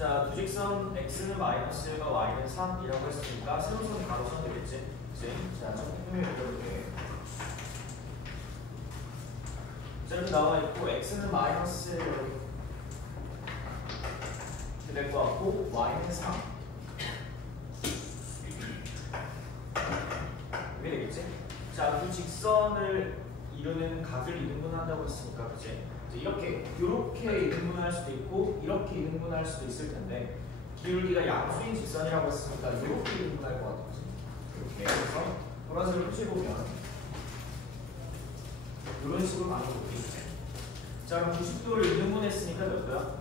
자, 두 직선 x는 마이너스 1과 y는 3이라고 했으니까 세로선이 가로선 되겠지? 그치? 자, 좀 해명을 해볼게. 자, 이렇게 나와 있고 x는 마이너스 1 이렇게 될 것 같고 y는 3 이게 되겠지? 자, 두 직선을 이루는 각을 이등분한다고 했으니까 그치? 이렇게 이등분할 수도 있고 이렇게 이등분할 수도 있을 텐데 기울기가 양수인 직선이라고 했으니까 이렇게 이등분할 것 같아. 그치? 이렇게 해서 보라색을 펼쳐보면 이런 식으로 가는 거지. 자, 그럼 90도를 이등분했으니까 몇 도야?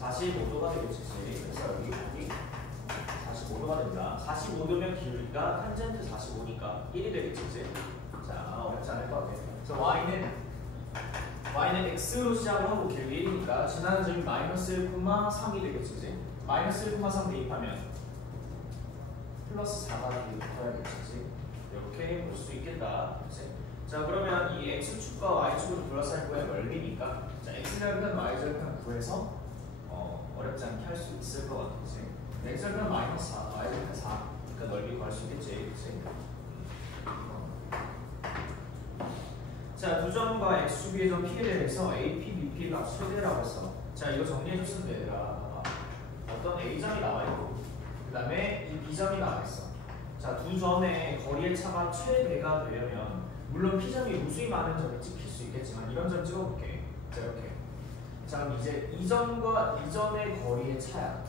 45도가 되겠지. 그래서 여기 45도가 됩니다. 45도면 기울기가 탄젠트 45니까 1이 되겠지. 자, 어렵지 않을 것 같아요. 그래서 y는 x로 시작을 하고 길이 1이니까 지나는 점이 마이너스 1,3이 되겠지. 마이너스 1,3 대입하면 플러스 4가 되어야겠지. 이렇게 볼 수 있겠다. 그치? 자, 그러면 이 x축과 y축을 둘러쌀 거의 넓이니까 자, x절편 y절편 구해서 어렵지 않게 할 수 있을 것 같지. x절편 마이너스 4, y절편 4. 그러니까 넓이 구할 수 있겠지. 그치? 자, 두 점과 x축의 점 P에 대해서 AP, BP 값 최대라고 했어. 자, 이거 정리해줬으면 돼, 얘들아. 어떤 A점이 나와있고 그 다음에 이 B점이 나와있어. 자, 두 점의 거리의 차가 최대가 되려면 물론 P점이 무수히 많은 점이 찍힐 수 있겠지만 이런 점 찍어볼게. 자, 이렇게. 자, 그럼 이제 이 점과 이 점의 거리의 차야.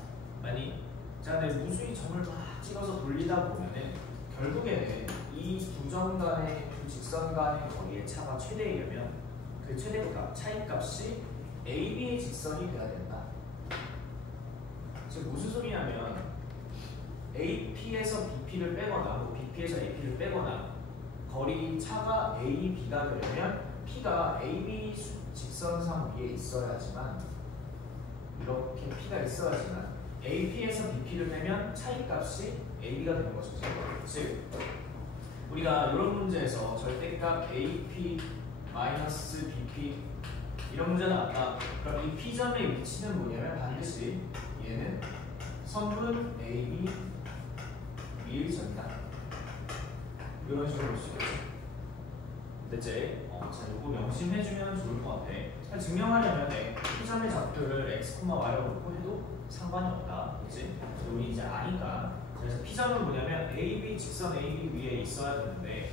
아니, 자, 근데 무수히 점을 막 찍어서 돌리다 보면은 결국에는 이 두 점 간의 두 직선 간의 거리의 차가 최대이려면 그 최대값, 차이값이 AB의 직선이 돼야 된다. 즉 무슨 소리냐면 AP에서 BP를 빼거나 BP에서 AP를 빼거나 거리 차가 AB가 되려면 P가 AB 직선상 위에 있어야지만 이렇게 P가 있어야지만 AP에서 BP를 빼면 차이값이 AB가 되는 거죠. 즉 우리가 이런 문제에서 절대값 AP 마이너스 BP 이런 문제 나왔다. 그럼 이 P점의 위치는 뭐냐면 반드시 얘는 선분 AB 위의 점이다. 이런 식으로 볼 수 있겠죠. 됐지? 자, 이거 명심해주면 좋을 것 같아. 증명하려면 P점의 좌표를 x, y라고 놓고 해도 상관이 없다. 그치? 우리 이제 아니까. 그래서 P점은 뭐냐면 AB 직선 AB 위에 있어야 되는데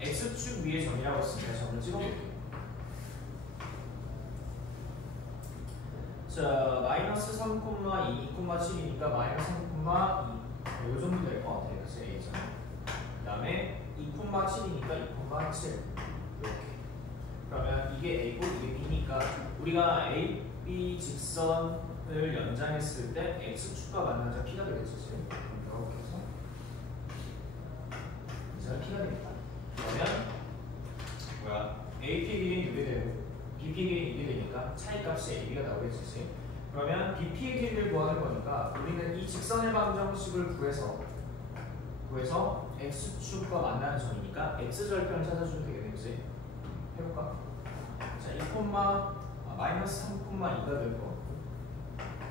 x축 위에 점이라고 했으니까 점을 찍어볼게요. 자, 마이너스 3,2, 2,7이니까 마이너스 3,2 요 정도 될 것 같아요. 그래서 A점. 그 다음에 2,7이니까 2,7 이렇게. 그러면 이게 A고 이게 B니까 우리가 AB 직선을 연장했을 때 X축과 만나자 P가 되겠지. 이렇게 해서 이제는 P가 되겠다. 그러면 뭐야? AP 길이는 6이 되고 BP 길이는 2이 되니까 차이값이 AB가 나오겠지. 그러면 BP의 길이를 구하는 거니까 우리는 이 직선의 방정식을 구해서 X축과 만나는 점이니까 X절편을 찾아주면 되겠지. 해볼까? 자, 2, 마이너스 3,2가 될 거.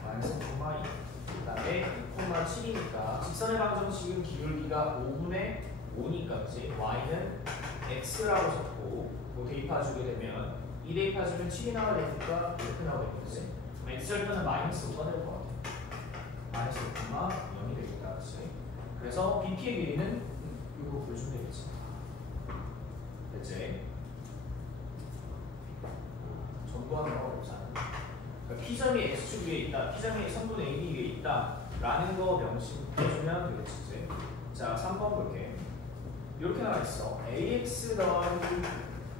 마이너스 3,2. 그 다음에 2,7이니까 직선의 방정식은 기울기가 5분의 5니까 그치? Y는 X라고 적고 뭐 대입해주게 되면 이 대입해주면 7이 나와야 되니까 이렇게 나오겠지? X절편은 마이너스 5가 될 것 같아. 마이너스 5,0이 되겠다. 그치? 그래서 BP의 길이는 이거 보여주면 되겠지. 됐지? 전부하는 거 어렵지 않아. 그러니까 P점이 X축 위에 있다, P점이 선분 AB 위에 있다 라는 거 명심해주면 되겠지. 자, 3번 볼게. 이렇게 나와있어. AX 더하기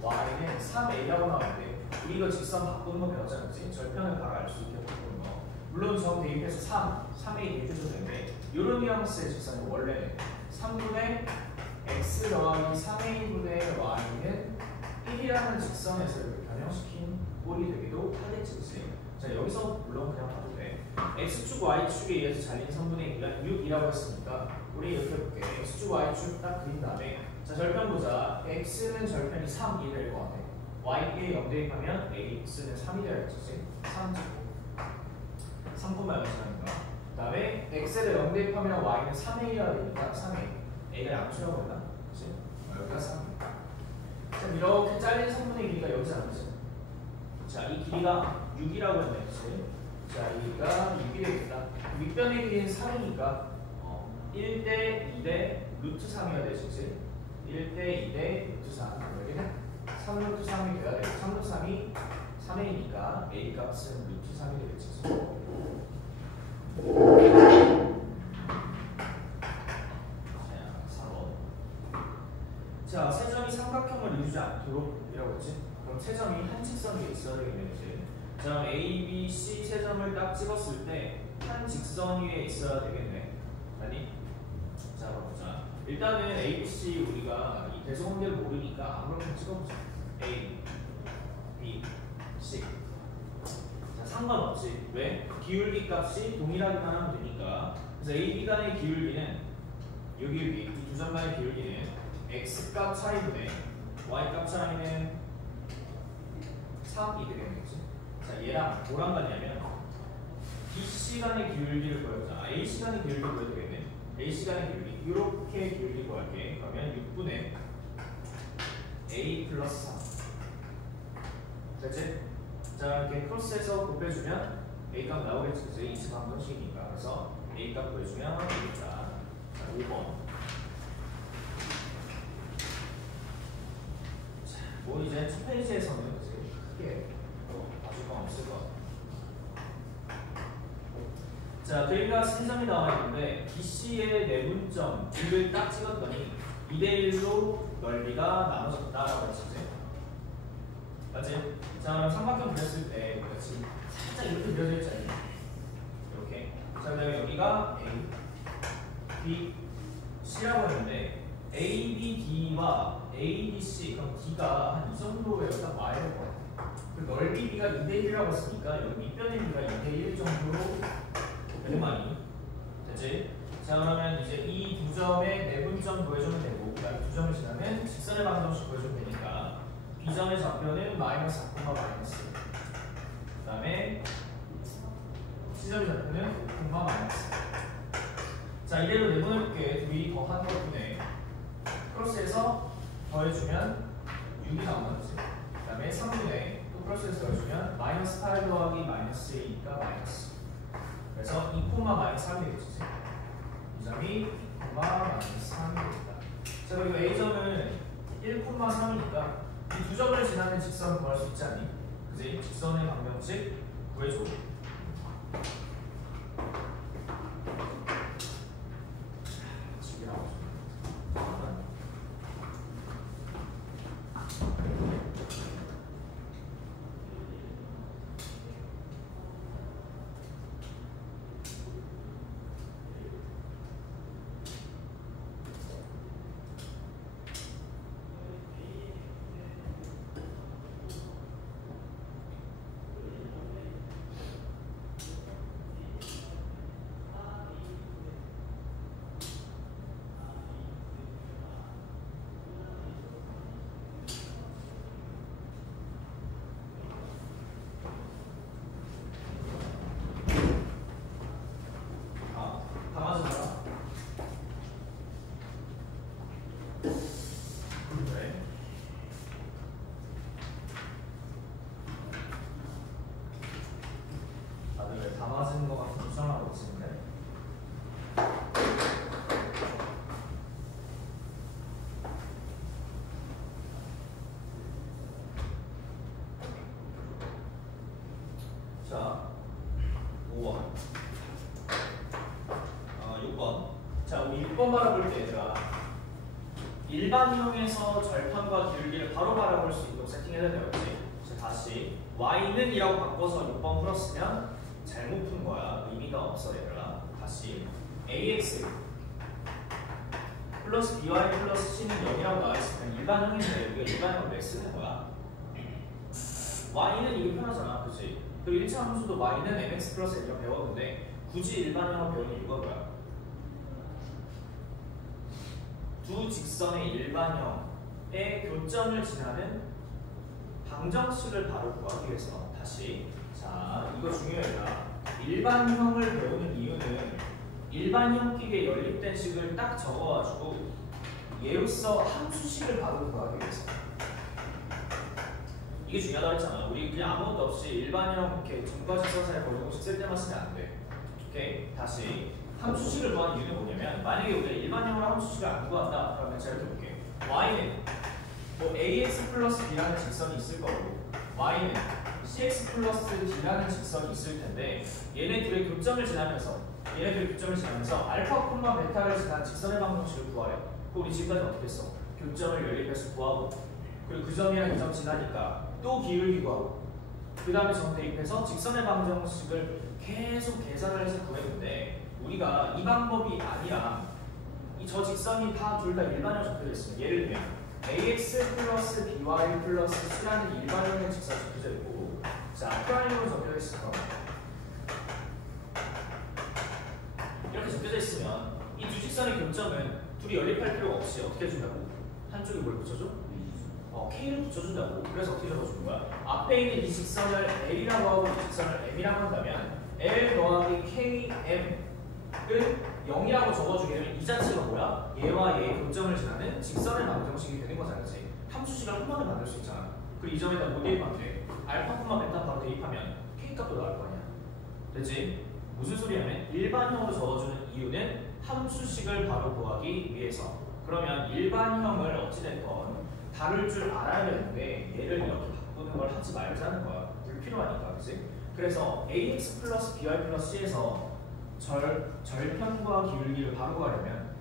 Y는 3A라고 나오는데 우리 이거 직선 바꾸는 거 배웠잖아. 그치? 절편을 바로 알 수 있게 바꾸는 거. 물론 점 대입해서 3A 대입해줘도 되는데 이런 뉘앙스의 직선은 원래는 3분의 X 더하기 3A분의 Y는 1이라는 직선에서 이렇게 변형시킨 꼴이 되기도 하겠지. 자, 여기서 물론 그냥 봐도 돼. X축, Y축에 의해서 잘린 선분의 6이라고 했으니까 우리 이렇게 해볼게. X축, Y축 딱 그린 다음에 자, 절편 보자. X는 절편이 3이 될 것 같아. Y에 0 대입하면 X는 3이 되겠지. 3 찍고 3 3,000가 그 다음에 x에다 0 대입하면 y는 3a가 되니까 3a. a가 양수라고 했나? 그치? 여기가 3a. 그럼 이렇게 잘린 3분의 길이가 여기서 나오지. 자, 이 길이가 6이라고 했네. 그치? 자, 여기가 6이 되겠다. 윗변의 길이는 3이니까 1대 2대 루트 3이가 되지. 그치? 1대 2대 루트 3. 여기는 3 루트 3이 돼야 되고 3 루트 3이 3a니까 a 값은 루트 3이 되겠지. 자, 4번. 자, 세 점이 삼각형을 이루지 않도록 이라고 했지? 그럼 세 점이 한 직선에 있어야 되겠네. 자, A, B, C 세 점을 딱 찍었을 때 한 직선 위에 있어야 되겠네. 아니? 자, 보자. 일단은 A, B, C 우리가 이 대소관계를 모르니까 아무렇게나 찍어보자. A, B, C. 자, 상관없지. 왜? 기울기 값이 동일하기만 하면 되니까. 그래서 A, B 간의 기울기는 요 기울기, 이 두 점 간의 기울기는 X 값 차이분의 Y 값 차이는 3이 되겠지. 자, 얘랑 뭐랑 같냐면 B 시간의 기울기를 구해보자. A 시간의 기울기를 구해도 되겠네. A 시간의 기울기 이렇게 기울기 구할게. 그러면 6분의 A 플러스 3 됐지? 자, 이렇게 크로스해서 곱해주면 A 값 나오겠지. 그래서 이 집 한 번씩이니까. 그래서 A 값 구해주면 되겠다. 자, 5번. 자, 뭐 이제 첫 페이지에서는 크게 아주 건 없을 것 같아요. 자, 그러니까 세 점이 나와 있는데 BC의 내분점 B를 딱 찍었더니 2대1로 넓이가 나눠졌다라고 했지. 맞지? 자, 그럼 삼각형 그렸을 때 그렇지? 살짝 이렇게 그려져 있잖아요. 이렇게. 자, 그다음에 여기가 A, B, C라고 했는데 A, B, D와 A, B, C 그럼 D가 한 이 정도에 여기다 와야 될 것 같아. 그 넓이 B가 2대1이라고 했으니까 여기 밑변의 B가 2대1 정도로 많이 됐지? 자, 그러면 이제 이 두 점의 내분점 구해주면 되고 그다음에 두 점을 지나면 직선의 방정식 구해주면 되니까 B점의 좌표는 마이너스 4, 마이너스 그 다음에 C점의 좌표는 5, 마이너스. 자, 이대로 내보내볼게. 둘이 더한 것분에 크로스해서 더해주면 6이 나오는 거지. 그 다음에 3분의 또 크로스해서 더해주면 마이너스 8 더하기 마이너스 2니까 마이너스. 그래서 2, 마이너스 3이 되겠지. 이 점이 2, 마이너스 3이 되겠다. 자, 그리고 A점은 1, 3이니까 이 두 점을 지나는 직선 구할 수 있지 않니? 그지? 직선의 방정식 구해줘. 자, 5번. 6번. 자, 우리 6번 바라볼 때 얘들아 일반형에서 절편과 기울기를 바로 바라볼 수 있도록 세팅해야 되겠지. 자, 다시 y는 이라고 바꿔서 6번 풀었으면 잘못 푼 거야. 의미가 없어 얘들아. 다시 ax 플러스 by 플러스 c는 0이라고 나와있으면 일반형인데 우리가 일반형을 왜 쓰는 거야? y는 이게 편하잖아. 그치? 그리고 1차 함수도 y는 mx 플러스 n이라고 배웠는데 굳이 일반형을 배우는 이유가 뭐야? 두 직선의 일반형의 교점을 지나는 방정식을 바로 구하기 위해서. 다시 자, 이거 중요해요. 일반형을 배우는 이유는 일반형끼리의 연립된 식을 딱 적어가지고 얘로서 함수식을 바로 구하기 위해서. 이게 중요하다고 했잖아. 우리 그냥 아무것도 없이 일반형 이렇게 증가직선상의 거리공식 쓸 때만 쓰면 안 돼. 오케이? 다시 함수식을 구하는 이유는 뭐냐면 만약에 우리가 일반형으로 함수식을 안 구한다 그러면 제가 이렇게 볼게요. y는 뭐 ax 플러스 b라는 직선이 있을 거고 y는 cx 플러스 d라는 직선이 있을 텐데 얘네들의 교점을 지나면서 알파, 베타를 지난 직선의 방정식을 구하래. 그럼 우리 지금까지 어떻게 했어? 교점을 연립해서 구하고 그리고 그 점이랑 이 점 지나니까 또 기울기 구하고 그 다음에 점 대입해서 직선의 방정식을 계속 계산을 해서 구했는데 우리가 이 방법이 아니라 이 저 직선이 둘 다 일반형 적혀져 있으면 예를 들면 ax 플러스 by 플러스 c라는 일반형의 직선이 적혀져 있고 자 프라임으로 적혀져 있으면 이렇게 적혀져 있으면 이 두 직선의 교점은 둘이 연립할 필요가 없이 어떻게 해준다고? 한쪽에 뭘 붙여줘? K를 붙여준다고. 그래서 어떻게 적어주는 거야? 앞에 있는 이 직선을 L이라고 하고 이 직선을 M이라고 한다면 L 더하기 KM을 0이라고 적어주게 되면 이 자체가 뭐야? 얘와 얘의 교점을 지나는 직선의 방정식이 되는 거잖아. 그치? 함수식을 한 번에 만들 수 있잖아. 그리고 이 점에다 뭐 대입하면 돼? 알파, 베타 바로 대입하면 K값도 나올 거 아니야. 됐지? 무슨 소리냐면 일반형으로 적어주는 이유는 함수식을 바로 구하기 위해서. 그러면 일반형을 어찌됐건 다룰 줄 알아야 되는데 얘를 이렇게 바꾸는 걸 하지 말자는 거야. 불필요하니까, 그치? 그래서 ax 플러스 by 플러스 c에서 절편과 기울기를 바로 구하려면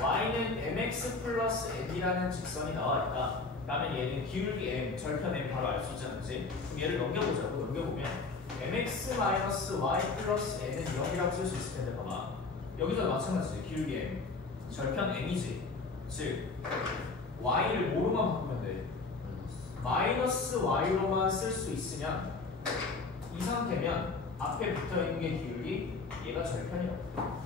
y는 mx 플러스 m이라는 직선이 나와 있다. 그러면 얘는 기울기 m, 절편 m 바로 알 수 있잖아, 그치? 그럼 얘를 넘겨보자고. 넘겨보면 mx 마이너스 y 플러스 n은 0이라고 쓸 수 있을 텐데 봐봐. 여기도 마찬가지지. 기울기 m, 절편 m이지. 즉 y를 뭐로만 바꾸면 돼? 마이너스 y로만 쓸 수 있으면 이 상태면 앞에 붙어있는 게 기울기, 얘가 절편이라고.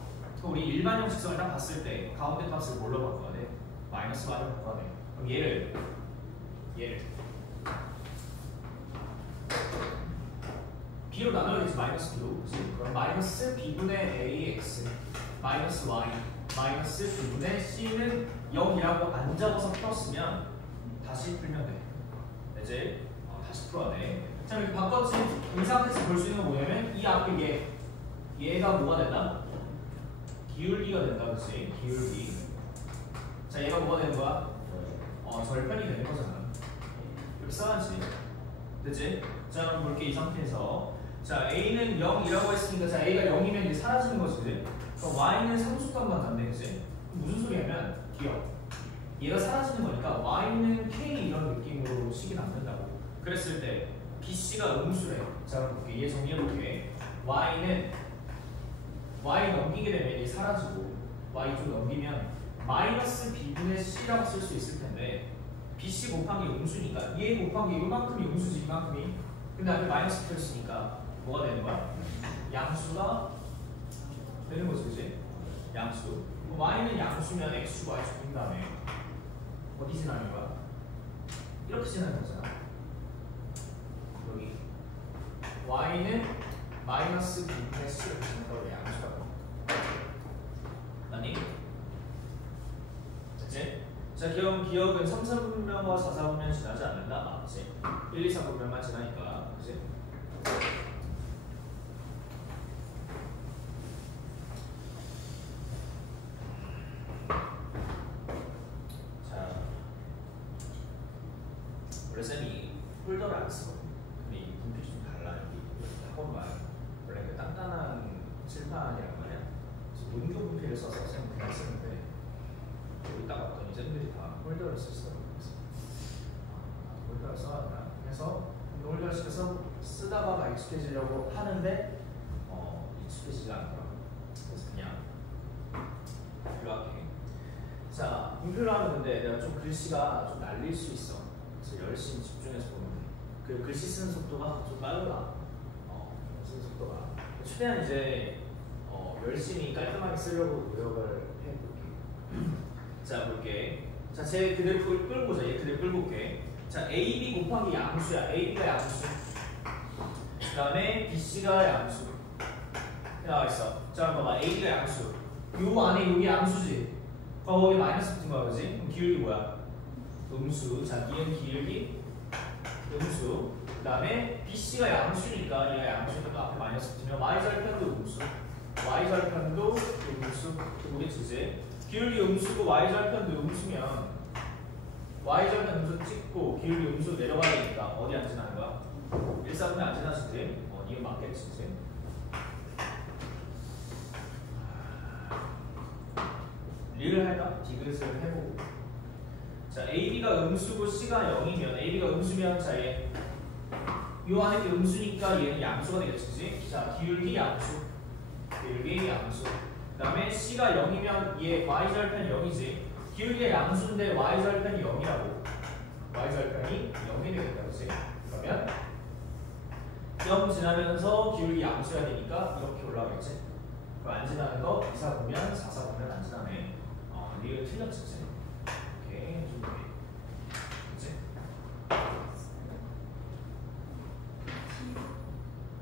우리 일반형 직선을 딱 봤을 때 가운데 값을 뭘로 바꿔야 돼? 마이너스 y로 바꿔야 돼. 그럼 얘를 b로 나눠야겠지. 마이너스 b로. 그럼 마이너스 b분의 ax 마이너스 y 마이너스 b분의 c는 0이라고 안 적어서 풀었으면 다시 풀면 돼. 이제 다시 풀어야 돼. 자, 이렇게 바꿨지. 이 상태에서 볼 수 있는 건 뭐냐면 이 앞에 얘가 뭐가 된다? 기울기가 된다. 그렇지? 기울기. 자, 얘가 뭐가 되는 거야? 절편이 되는 거잖아. 이렇게 써야지. 됐지? 자, 그럼 볼게. 이 상태에서 자, a는 0이라고 했으니까 자, a가 0이면 이제 사라지는 거지. 그럼 y는 상수값만 남네. 그치? 무슨 소리냐면 기억. 얘가 사라지는 거니까 y는 k 이런 느낌으로 식이 남는다고. 그랬을 때 bc가 음수래. 자, 그럼 볼게. 얘 정리해볼게. y 넘기게 되면 얘 사라지고 y 좀 넘기면 마이너스 b분의 c라고 쓸 수 있을 텐데 bc 곱한 게 음수니까 얘 곱한 게 이만큼이 음수지. 이만큼이. 근데 앞에 마이너스 붙어있으니까 뭐가 되는 거야? 양수가 되는 거지. 그치? 양수. y는 양수면 x축, y축 분 다음에 어디 지나는 거야? 이렇게 지나는 거잖아. 여기 y는 마이너스 b분의 c를 지나서 양수라고. 맞니? 됐지? 자, 기억은 3, 4분면과 4, 4분면 지나지 않는다. 맞지? 1, 2, 3분면만 지나니까. 그치? 원래 쌤이 폴더를 안 쓰거든. 근데 이 분필이 좀 달라. 여기 학원만 원래 그 단단한 칠판이란 말이야. 그래서 문교 분필을 써서 쌤은 그냥 쓰는데 여기 딱 왔더니 쌤들이 다 폴더를 쓰시더라고요. 그래서 폴더를 써야 한다. 그래서 폴더를 시켜서 쓰다가 막 익숙해지려고 하는데 익숙해지지 않더라고. 그래서 그냥 분필로 할게. 자, 분필로 하면 근데 내가 좀 글씨가 좀 날릴 수 있어. 그래서 열심히 집중해서 보면 돼. 그리고 글씨 쓰는 속도가 좀 빠르다. 쓰는 속도가. 최대한 이제 열심히 깔끔하게 쓰려고 노력을 해볼게. 자, 볼게. 자, 쟤 그대로 끌고 보자. 얘 그대로 끌고 올게. 자, AB 곱하기 양수야. AB가 양수. 그 다음에 BC가 양수 나와있어. 자 그럼 봐봐. AB가 양수. 요 안에 여기 양수지. 거기 마이너스 붙은 거야 그지? 그럼 기울기 뭐야? 음수. 자 니은 기울기 음수. 그 다음에 BC가 양수니까 얘가 양수니까 앞에 마이너스 붙으면 Y절편도 음수. Y절편도 음수. 오겠지? 기울기 음수고 Y절편도 음수면 Y절편 음수 찍고 기울기 음수 내려가야 되니까 어디 안 지나는 거야? 1사분면 안 지나지지? 니은 맞겠지? 리를 할까? 디귿을 해보고. 자, AB가 음수고 C가 0이면 AB가 음수면 자, 얘 요 안에 음수니까 얘는 양수가 되겠지? 자, 기울기 양수. 기울기 양수. 그 다음에 C가 0이면 얘 Y절편 0이지. 기울기가 양수인데 Y절편이 0이라고. Y절편이 0이 되겠다. 그치? 그러면 0 지나면서 기울기 양수가 되니까 이렇게 올라가겠지? 그럼 안 지나는 거 2사 보면 4사 보면 안 지나네. 리을 틀렸지. 오케이. 좀 그치?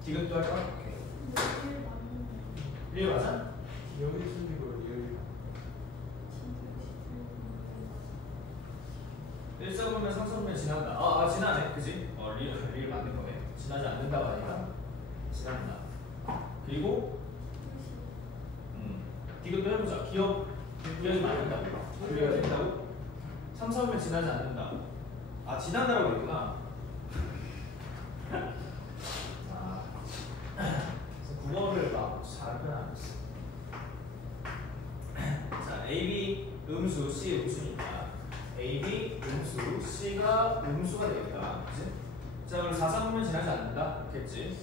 디귿도 할까? 오케이. 리을 맞아? 여기 틀리고 여기 1사 보면 3사 보면 지난다. 지나네. 그치? 리을 맞는 거네. 지나지 않는다고 하니까 지난다. 그리고 디귿도 해보자. 기억이 맞는다고. 기억이 된다고? 3, 4 보면 지나지 않는다고. 지난다라고 했구나. 국어를 막 잘은 안 했어. 자, AB 음수, C 음수니까 AB 음수, C가 음수가 되겠다. 그치? 자, 그럼 4, 3 보면 지나지 않는다? 그렇겠지?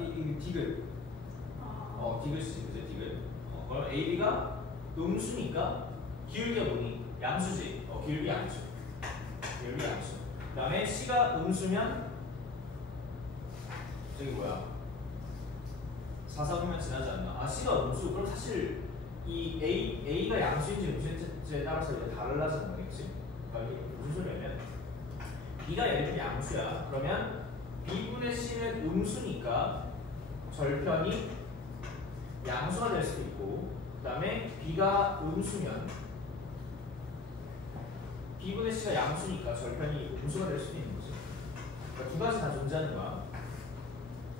이 디귿. 디귿이지, 그치? 디귿. 그럼 AB가 음수니까 기울기가 뭐니? 양수지. 기울기 양수. 기울기 양수. 그 다음에 C가 음수면 저기 뭐야? 4, 4 보면 지나지 않나? C가 음수. 그럼 사실 이 A가 양수인지 음수인지에 따라서 이제 달라지는 거겠지? 그러니까 이게 무슨 소리냐면 B가 예를 들면 양수야. 그러면 B분의 C는 음수니까 절편이 양수가 될 수도 있고, 그 다음에 B가 음수면 B분의 C가 양수니까 절편이 음수가 될 수도 있는 거지. 그러니까 두 가지 다 존재하는 거야.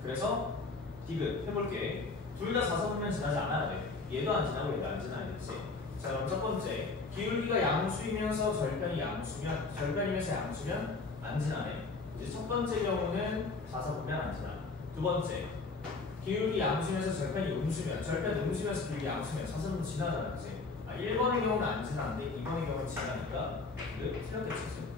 그래서 디귿 해볼게. 둘 다 4, 4 보면 지나지 않아야 돼. 얘도 안 지나고 얘도 안 지나야 되지. 자, 그럼 첫 번째 기울기가 양수이면서 절편이 양수면, 절편이면서 양수면 안 지나네. 이제 첫 번째 경우는 4, 4 보면 안 지나. 두 번째 기울기 양수면서 절편이 음수면, 절편 음수면서 기울기 양수면 4, 4 보면 지나잖아. 그치? 1번의 경우는 안 지나는데 2번의 경우는 지나니까 이거 틀렸겠지.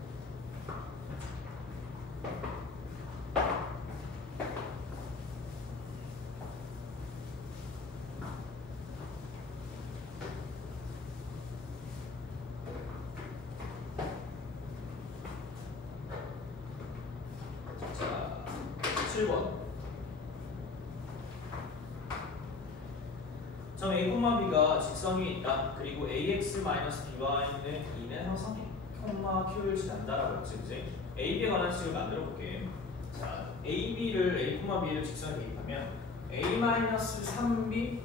자, 7번. 점 A, B가 직선이 있다. 그리고 AX-BY는 2는 항상 Q를 지난다라고 했지, 그치? AB에 관한 식을 만들어 볼게. 자, AB를 A, B를 직선에 대입하면 A-3B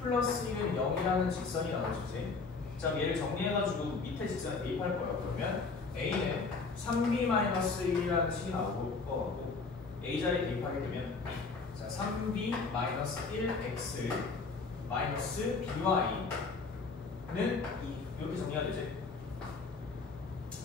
플러스 2는 0이라는 직선이 나와주지. 자, 얘를 정리해가지고 밑에 직선에 대입할 거예요. 그러면 A는 3B-1이라는 식이 나오고 A 자리에 대입하게 되면 자, 3B-1X 마이너스 BY는 2 이렇게 정리가 되지?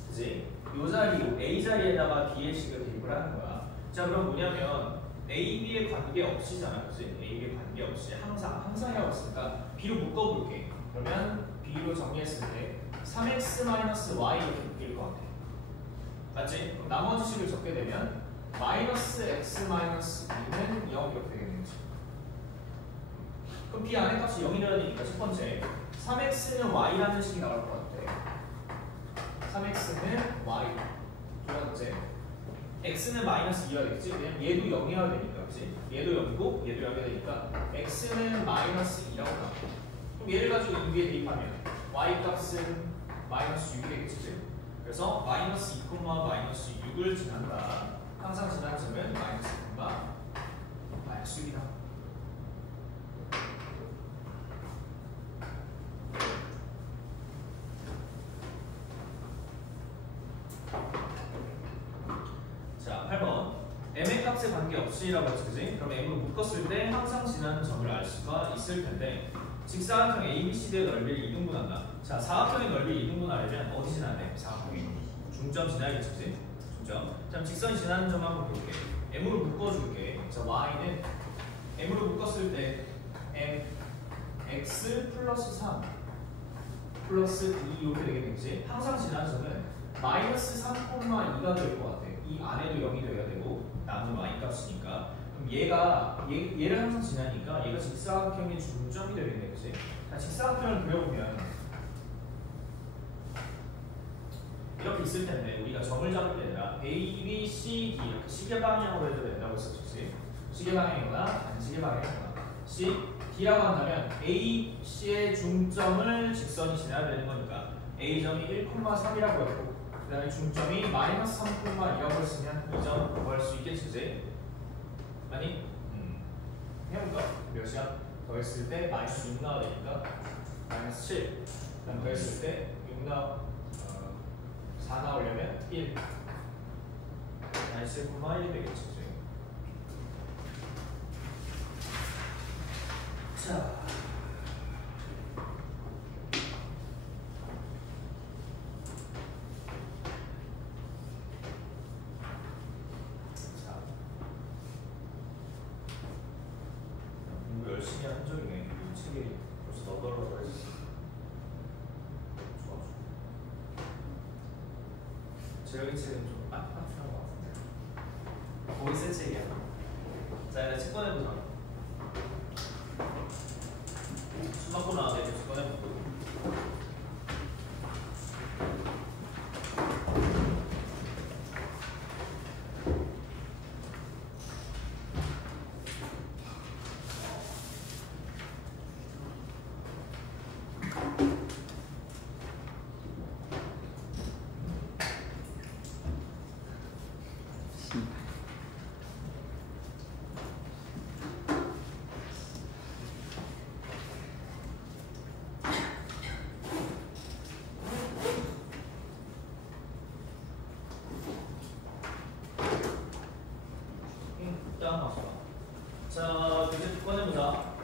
그치? 요 자리로 A 자리에다가 B의 식을 대입을 하는 거야. 자, 그럼 뭐냐면 A, B에 관계없이잖아. 그치? A, B에 관계없이 항상이라고 했으니까 B로 묶어볼게. 그러면 B로 정리했을 때 3x-y 이렇게 묶일 것 같아. 맞지? 그럼 나머지 식을 적게 되면 마이너스 x-b는 0 이렇게 되겠는 거지. 그럼 B 안에 값이 0이 되어야 되니까 첫 번째 3x는 y라는 식이 나올 것 같아. 3x는 y. 두 번째 x는 마이너스 2가 되겠지? 왜냐면 얘도 0이어야 되니까. 그치? 얘도 0이고 얘도 0이 되니까 x는 마이너스 2라고 나와. 그럼 얘를 가지고 2에 대입하면 y 값은 마이너스 6이 되겠지? 그래서 마이너스 2, 마이너스 6 6을 지난다. 항상 지난 점은 마이너스 6과 마이너스 6이다. 자, 8번. m의 값에 관계없이라고 했지, 그지? 그럼 m으로 묶었을 때 항상 지나는 점을 알 수가 있을 텐데 직사각형 ABCD의 넓이를 이등분한다. 자, 사각형의 넓이 이등분하려면 어디 지나야 돼? 사각형이 중점 지나야겠지, 그지? 중점. 자, 직선이 지나는 점 한번 볼게. m으로 묶어줄게. 자, y는 m으로 묶었을 때 m x 플러스 3 플러스 2 이렇게 되겠지? 항상 지나는 점은 마이너스 3,2가 될 것 같아. 이 안에도 0이 돼야 되고 남은 y 값이니까. 그럼 얘를 항상 지나니까 얘가 직사각형의 중점이 되겠네, 그치? 자, 직사각형을 그려보면 이렇게 있을 텐데 우리가 점을 잡을 때 아니라 A, B, C, D 이렇게 시계 방향으로 해도 된다고 했었지. 시계 방향이거나 반시계 방향이거나 C, D라고 한다면 A, C의 중점을 직선이 지나야 되는 거니까 A점이 1,3이라고 했고 그 다음에 중점이 마이너스 3,2라고 했으면 2점 구할 수 있겠지, 그치? 아니? 해볼까? 몇이야? 더했을 때 마이너스 6 나와야 되니까 마이너스 7 그다음 더했을 때 6 4 나오려면 1 마이너스 1,1이 되겠지. 자, 공부 열심히 한 적이네. 이 책이 벌써 너덜너덜해졌어. 좋아. 재혁이 책은 좀 빡빡한 것 같은데. 거의 새 책이야. 자, 이제 책 꺼내보자. 술 먹고 나와서 이제 책 꺼내보고. 자, 이제 꺼내보자.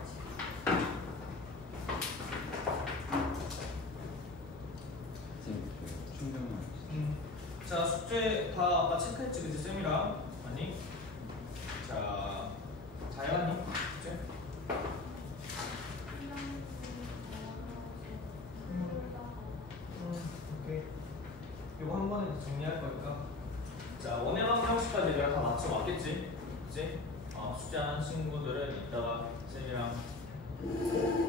자, 숙제 다 아까 체크했지, 그치? 쌤이랑 맞니? 자, 잘 해봤니? 숙제? 오케이. 이거 한 번에 정리할 거니까. 자, 원해방 형식까지 내가 다 맞춰 왔겠지? 그치? 숙제하는 친구들은 이따가 쌤이랑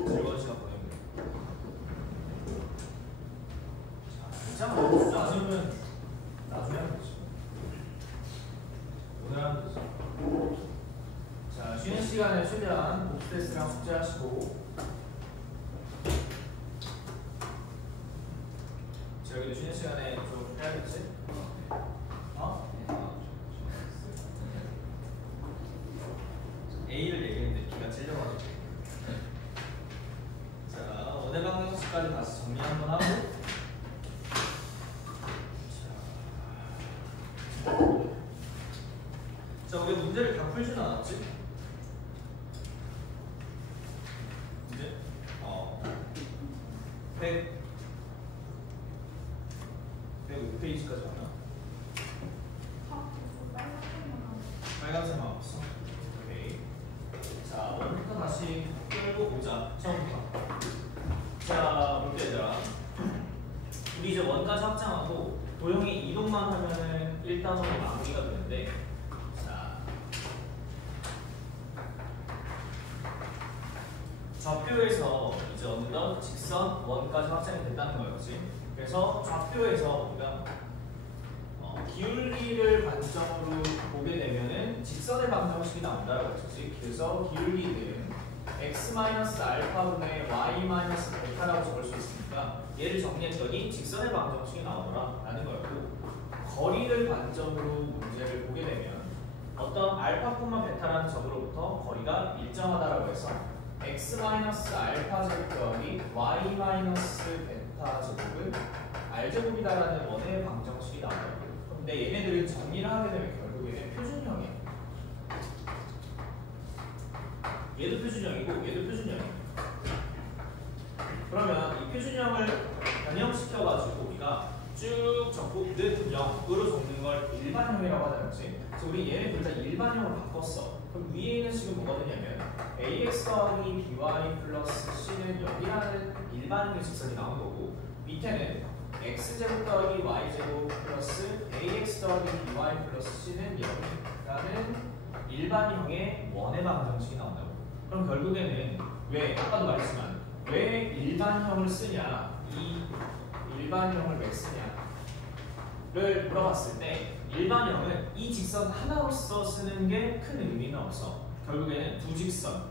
즐거운 시간 보내면 돼. 자, 괜찮아. 숙제 안 해오면 나중에 하면 되지. 오늘 하면 되지. 자, 쉬는 시간에 최대한 복습 숙제하시고 자, 여기도 쉬는 시간에 좀 해야겠지? A를 얘기했는데 B가 찔려가지고. 자, 원해방 형식까지 다시 정리 한번 하고. 자, 우리 문제를 다 풀진 않았지? 이제 105페이지까지 왔나? 빨간색만 없어. 오케이. 자, 원부터 다시 끌고 보자. 처음부터. 자, 볼게 얘들아. 우리 이제 원까지 확장하고 도형이 이동만 하면은 1단원이 마무리가 되는데, 자, 좌표에서 이제 어느덧 직선 원까지 확장이 됐다는 거였지. 그래서 좌표에서 우리가 기울기를 관점으로 보게 되면은 직선의 방정식이 나온다라고 했지. 그래서 기울기는 x-알파분의 y-베타라고 적을 수 있으니까 얘를 정리했더니 직선의 방정식이 나오더라 라는 거였고, 거리를 관점으로 문제를 보게 되면 어떤 알파, 베타라는 점으로부터 거리가 일정하다라고 해서 x-알파 제곱 더하기 y-베타 제곱은 r제곱이다라는 원의 방정식이 나와요. 근데 얘네들을 정리를 하게 되면 결국에는 표준형이에요. 얘도 표준형이고 얘도 표준형이에요. 그러면 이 표준형을 변형시켜가지고 우리가 쭉 적고 는 0으로 적는 걸 일반형이라고 하잖아요. 그래서 우리 얘네 둘 다 일반형으로 바꿨어. 그럼 위에 있는 식은 뭐가 되냐면 ax 더하기 by 플러스 c는 0이라는 일반형의 직선이 나온 거고, 밑에는 x제곱 더하기 y제곱 플러스 ax 더하기 by 플러스 c는 0이라는 일반형의 원의 방정식이 나온다고. 그럼 결국에는 왜 아까도 말했지만 왜 일반형을 쓰냐, 이 일반형을 왜 쓰냐를 물어봤을 때 일반형은 이 직선 하나로서 쓰는 게 큰 의미는 없어. 결국에는 두 직선,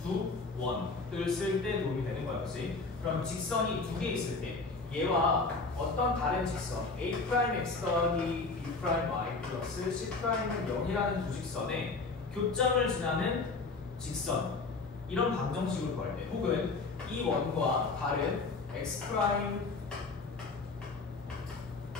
두 원을 쓸 때 도움이 되는 거야, 그렇지? 그럼 직선이 두 개 있을 때 얘와 어떤 다른 직선 a'x 더하기 b'y 플러스 c'는 0이라는 두 직선에 교점을 지나는 직선, 이런 방정식을 구할 때, 혹은 이 원과 다른 x'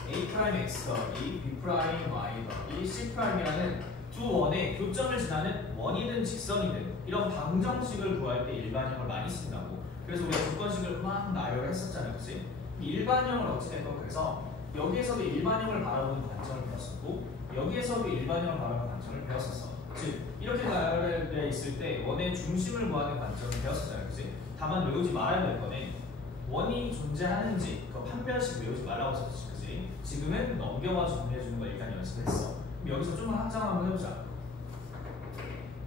a'x 더하기 b'y 더하기 c'이라는 두 원의 교점을 지나는 원이든 직선이든 이런 방정식을 구할 때 일반형을 많이 쓴다고. 그래서 우리가 조건식을 막 나열했었잖아요, 그렇지? 일반형을 어찌됐건 그래서 여기에서도 일반형을 바라보는 관점을 배웠었고 여기에서도 일반형을 바라보는 관점을 배웠었어. 즉 이렇게 나열되어 있을 때 원의 중심을 구하는 관점을 배웠었잖아요, 그렇지? 다만 외우지 말아야 될 거는 원이 존재하는지 그 판별식 외우지 말라고 했었지, 그렇지? 지금은 넘겨와 정리해주는 걸 일단 연습했어. 그럼 여기서 좀 확장 한번 해보자.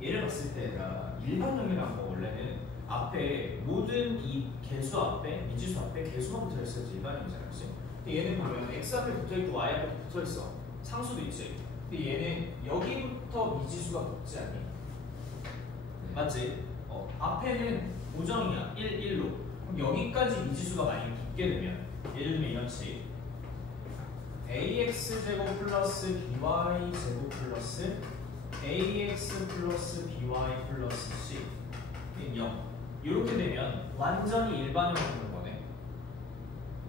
예를 봤을 때 일반형이란 거 원래는 앞에 모든 이 개수 앞에 미지수 앞에 개수가 붙어있어야지 일반형이잖아, 그렇지? 근데 얘는 보면 x 앞에 붙어있고 y 앞에 붙어있어. 상수도 있지. 근데 얘는 여기부터 미지수가 붙지 않니? 맞지? 앞에는 고정이야. 1, 1로. 그럼 여기까지 미지수가 많이 붙게 되면 예를 들면 이런 식 ax 제곱 플러스 by 제곱 플러스 ax 플러스 by 플러스 c 0 이렇게 되면 완전히 일반형으로 보는 거네.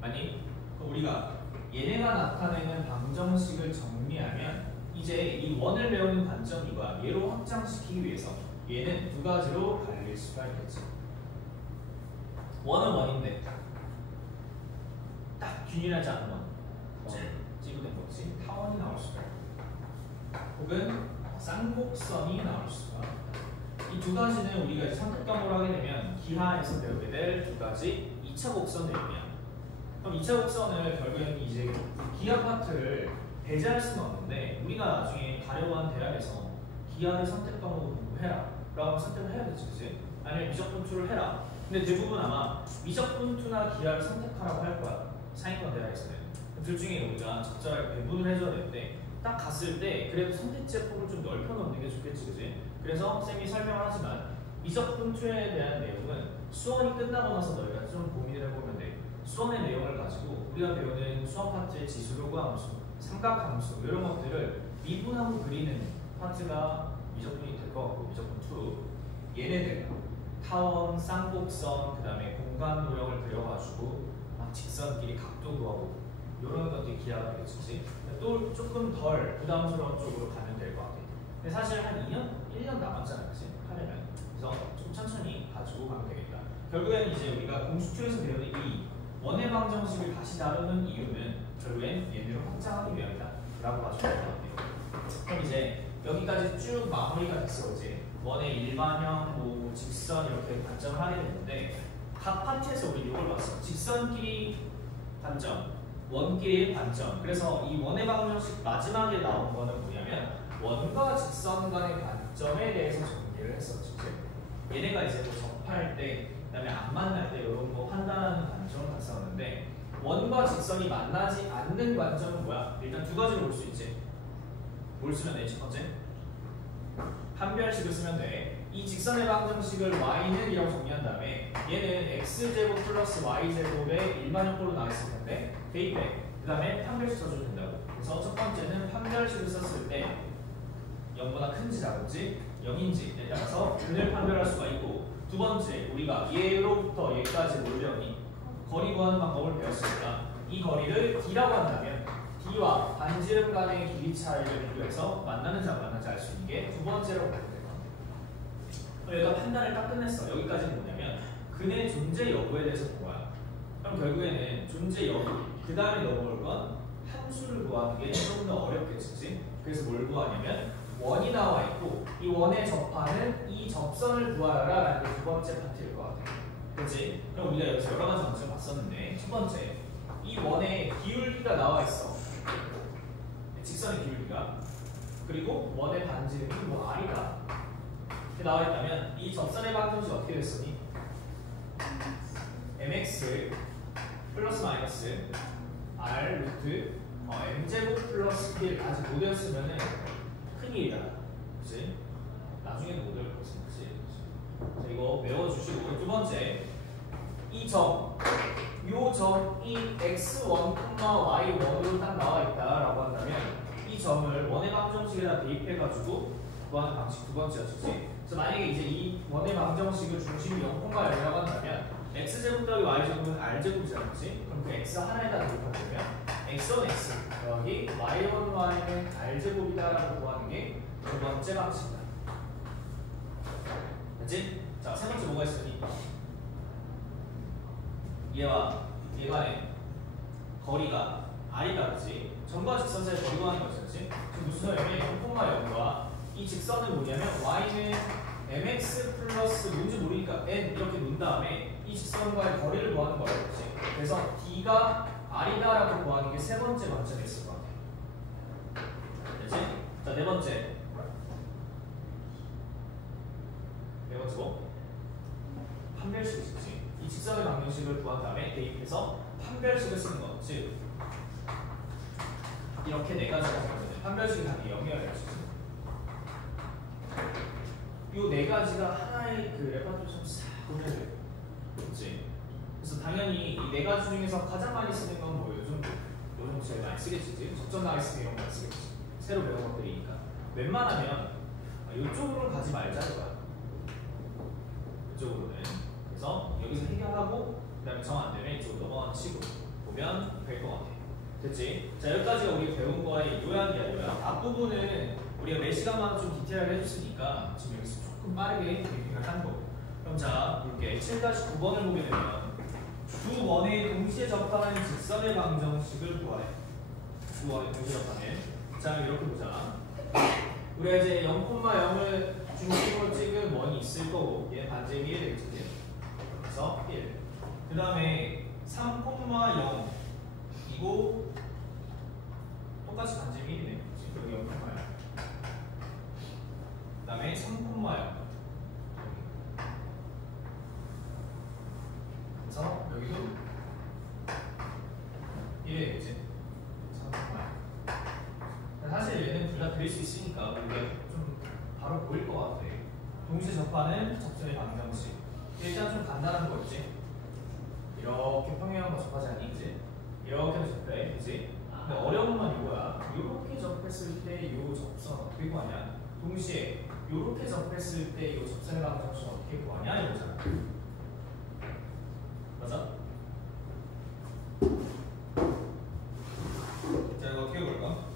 아니, 우리가 얘네가 나타내는 방정식을 정리하면 이제 이 원을 배우는 관점이 이거야. 얘로 확장시키기 위해서 얘는 두 가지로 갈릴 수가 있겠지. 원은 원인데 딱 균일하지 않은 원, 찌부된 거지. 타원이 나올 수가 있고 혹은 쌍곡선이 나올 수가. 이 두 가지는 우리가 이제 선택 과목을 하게 되면 기하에서 배우게 될 두 가지 2차 곡선 내용이야. 그럼 2차 곡선을 결국에는 이제 기하 파트를 배제할 수는 없는데 우리가 나중에 가려고 하는 대학에서 기하를 선택 과목으로 공부해라 라고 선택을 해야겠지, 그치? 아니면 미적분투를 해라. 근데 대부분 아마 미적분투나 기하를 선택하라고 할 거야, 상위권 대학에서는. 둘 중에 우리가 적절하게 배분을 해줘야 되는데 딱 갔을 때 그래도 선택지의 폭을 좀 넓혀 놓는 게 좋겠지, 그치? 그래서 쌤이 설명을 하지만 미적분투에 대한 내용은 수원이 끝나고 나서 너희가 좀 고민을 해보면 돼. 수원의 내용을 가지고 우리가 배우는 수원 파트의 지수로그 함수, 삼각함수 이런 것들을 미분하고 그리는 파트가 미적분이 될 것 같고, 미적분 2 얘네들 타원, 쌍곡선, 그 다음에 공간 도형을 그려가지고 막 직선끼리 각도 구하고 이런 것들이 기하가 되겠지. 또 조금 덜 부담스러운 쪽으로 가면 될 것 같아. 근데 사실 한 2년, 1년 남았잖아, 그치? 하려면. 그래서 좀 천천히 가지고 가면 되겠다. 결국에는 이제 우리가 공수투에서 배우는 이 원의 방정식을 다시 다루는 이유는 결국엔 얘네를 확장하기 위함이다 라고 봐주면 될 것 같아요. 그럼 이제 여기까지 쭉 마무리가 됐어, 이제 원의 일반형, 뭐 직선 이렇게 관점을 하게 되는데 각 파트에서 우리 이걸 봤어. 직선끼리 관점, 원끼리의 관점. 그래서 이 원의 방정식 마지막에 나온 거는 뭐냐면 원과 직선 간의 관점에 대해서 정리를 했었지. 얘네가 이제 뭐 접할 때, 그다음에 안 만날 때 이런 거 판단하는 관점을 봤었는데 원과 직선이 만나지 않는 관점은 뭐야? 일단 두 가지로 볼 수 있지. 뭘 쓰면 돼? 첫 번째, 판별식을 쓰면 돼. 이 직선의 방정식을 y는 이라고 정리한 다음에 얘는 x제곱 플러스 y제곱의 일반형꼴로 나왔을 텐데 대입해. 그 다음에 판별식 써주면 된다고. 그래서 첫 번째는 판별식을 썼을 때 0보다 큰지 작은지 0인지에 따라서 근을 판별할 수가 있고, 두 번째 우리가 얘로부터 얘까지 뭘 배우니? 거리 구하는 방법을 배웠으니까 이 거리를 D라고 한다면 D와 반지름 간의 길이 차이를 비교해서 만나는지 안 만나는지 알 수 있는 게 두 번째로 보면 될 것 같아요. 여기가 판단을 딱 끝냈어. 여기까지는 뭐냐면 근의 존재 여부에 대해서 본 거야. 그럼 결국에는 존재 여부, 그 다음에 넘어올 건 함수를 구하는 게 좀 더 어렵겠지. 그래서 뭘 구하냐면 원이 나와 있고 이 원에 접하는 이 접선을 구하여라 라는 게 두 번째 파트일 것 같아요. 그렇지? 그럼 우리가 여기서 여러 가지 방식을 봤었는데, 첫 번째 이 원에 기울기가 나와 있어. 직선의 기울기가. 그리고 원의 반지름이 뭐 R이다 이렇게 나와 있다면 이 접선의 방정식 어떻게 됐으니? mx 플러스 마이너스 r 루트 m제곱 플러스 1 아직 못 외웠으면은 큰일이다. 그치? 나중에도 못 외울 거지. 그치? 자, 이거 외워주시고, 두 번째 이 점, 요 점이 x1, y1으로 딱 나와 있다라고 한다면 이 점을 원의 방정식에다 대입해가지고 구하는 방식 두 번째였지. 그래서 만약에 이제 이 원의 방정식을 중심이 0,0이라고 한다면 x제곱 더하기 y제곱은 r제곱이잖아. 그치? 그럼 그 x 하나에다 대입하면 x1, x 더하기 y1, y는 r제곱이다라고 구하는 게 두 번째 방식이다. 됐지? 자, 세 번째 뭐가 있으니? 얘와 얘 간의 거리가 r이다. 그치? 점과 직선 사이의 거리 구하는 거였지. 지금 무슨 소리냐면 0,0과 이 직선은 뭐냐면 y는 mx 플러스 뭔지 모르니까 n 이렇게 놓은 다음에 이 직선과의 거리를 구하는 거예요. 그치? 그래서 d가 r이다라고 구하는 게 세 번째 방식이 있을 것 같아요. 됐지? 자, 네 번째. 네 번째 뭐? 판별식이 있지. 이 직선의 방정식을 구한 다음에 대입해서 판별식을 쓰는 거. 즉 이렇게 네 가지가 있거든요. 판별식이 다 0이어야 되지. 이 네 가지가 하나의 그 레퍼토리처럼 싹 보면 돼. 그렇지? 그래서 당연히 이 네 가지 중에서 가장 많이 쓰는 건 뭐 요즘 제일 많이 쓰겠지. 접점 나와 있으면 이런 거 많이 쓰겠지. 새로 배운 것들이니까. 웬만하면 이쪽으로는 가지 말자 이거야. 이쪽으로는. 그래서 여기서 해결하고 그다음에 정 안 되면 이쪽으로 넘어가는 식으로 보면 될 것 같아. 됐지? 자, 여기까지가 우리가 배운 거의 요약이야, 요약. 앞부분은 우리가 매 시간마다 좀 디테일하게 해줬으니까 지금 여기서 조금 빠르게 브리핑을 한 거고. 그럼 자, 이렇게 7-9번을 보게 되면 두 원의 동시에 접하는 직선의 방정식을 구하래. 두 원의 동시에 접하는. 자, 이렇게 보자. 우리가 이제 0,0을 중심으로 찍은 원이 있을 거고, 얘 반지름이 1 되겠지. 그래서 1. 그 다음에 3,0 이고 똑같이 반지름이 1이네. 여기 0,0. 그 다음에 3,0. 그래서 여기도 1이겠지. 3,0. 사실 얘는 둘 다 그릴 수 있으니까 이게 좀 바로 보일 것 같아. 동시에 접하는 접선의 방정식. 일단 좀 간단한 거였지. 이렇게 평행한 거 접하지 않니? 그지? 이렇게도 접해. 그지? 근데 어려운 건 이거야. 이렇게 접했을 때 이 접선 어떻게 구하냐? 동시에 이렇게 접했을 때 이 접선의 방정식 어떻게 구하냐? 이거잖아. 맞아? 자, 이거 어떻게 볼까?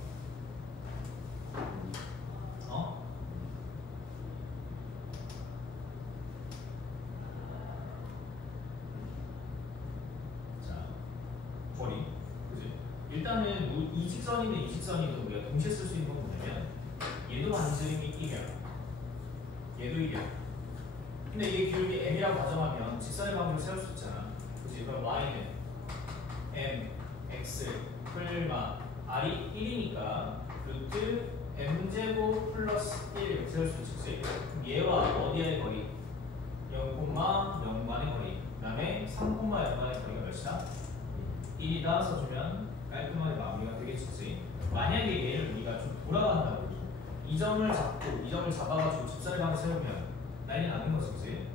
일단은 이 직선이든 이 직선이든 우리가 동시에 쓸 수 있는 건 뭐냐면 얘도 반지름이 1이야. 얘도 1이야. 근데 이게 기울기 m이라고 가정하면 직선의 방정을 세울 수 있잖아. 그치? 그럼 y는 m, x, 풀마, r이 1이니까 루트 m제곱 플러스 1 이렇게 세울 수 있지. 그럼 얘와 어디의 거리? 0,0만의 거리. 그 다음에 3,0만의 거리가 몇이다? 1이다 써주면 깔끔하게 마무리가 되겠지. 만약에 얘를 우리가 좀 돌아간다고 이 점을 잡고 이 점을 잡아가지고 접선의 방을 세우면 난리 나는 거지. 그치?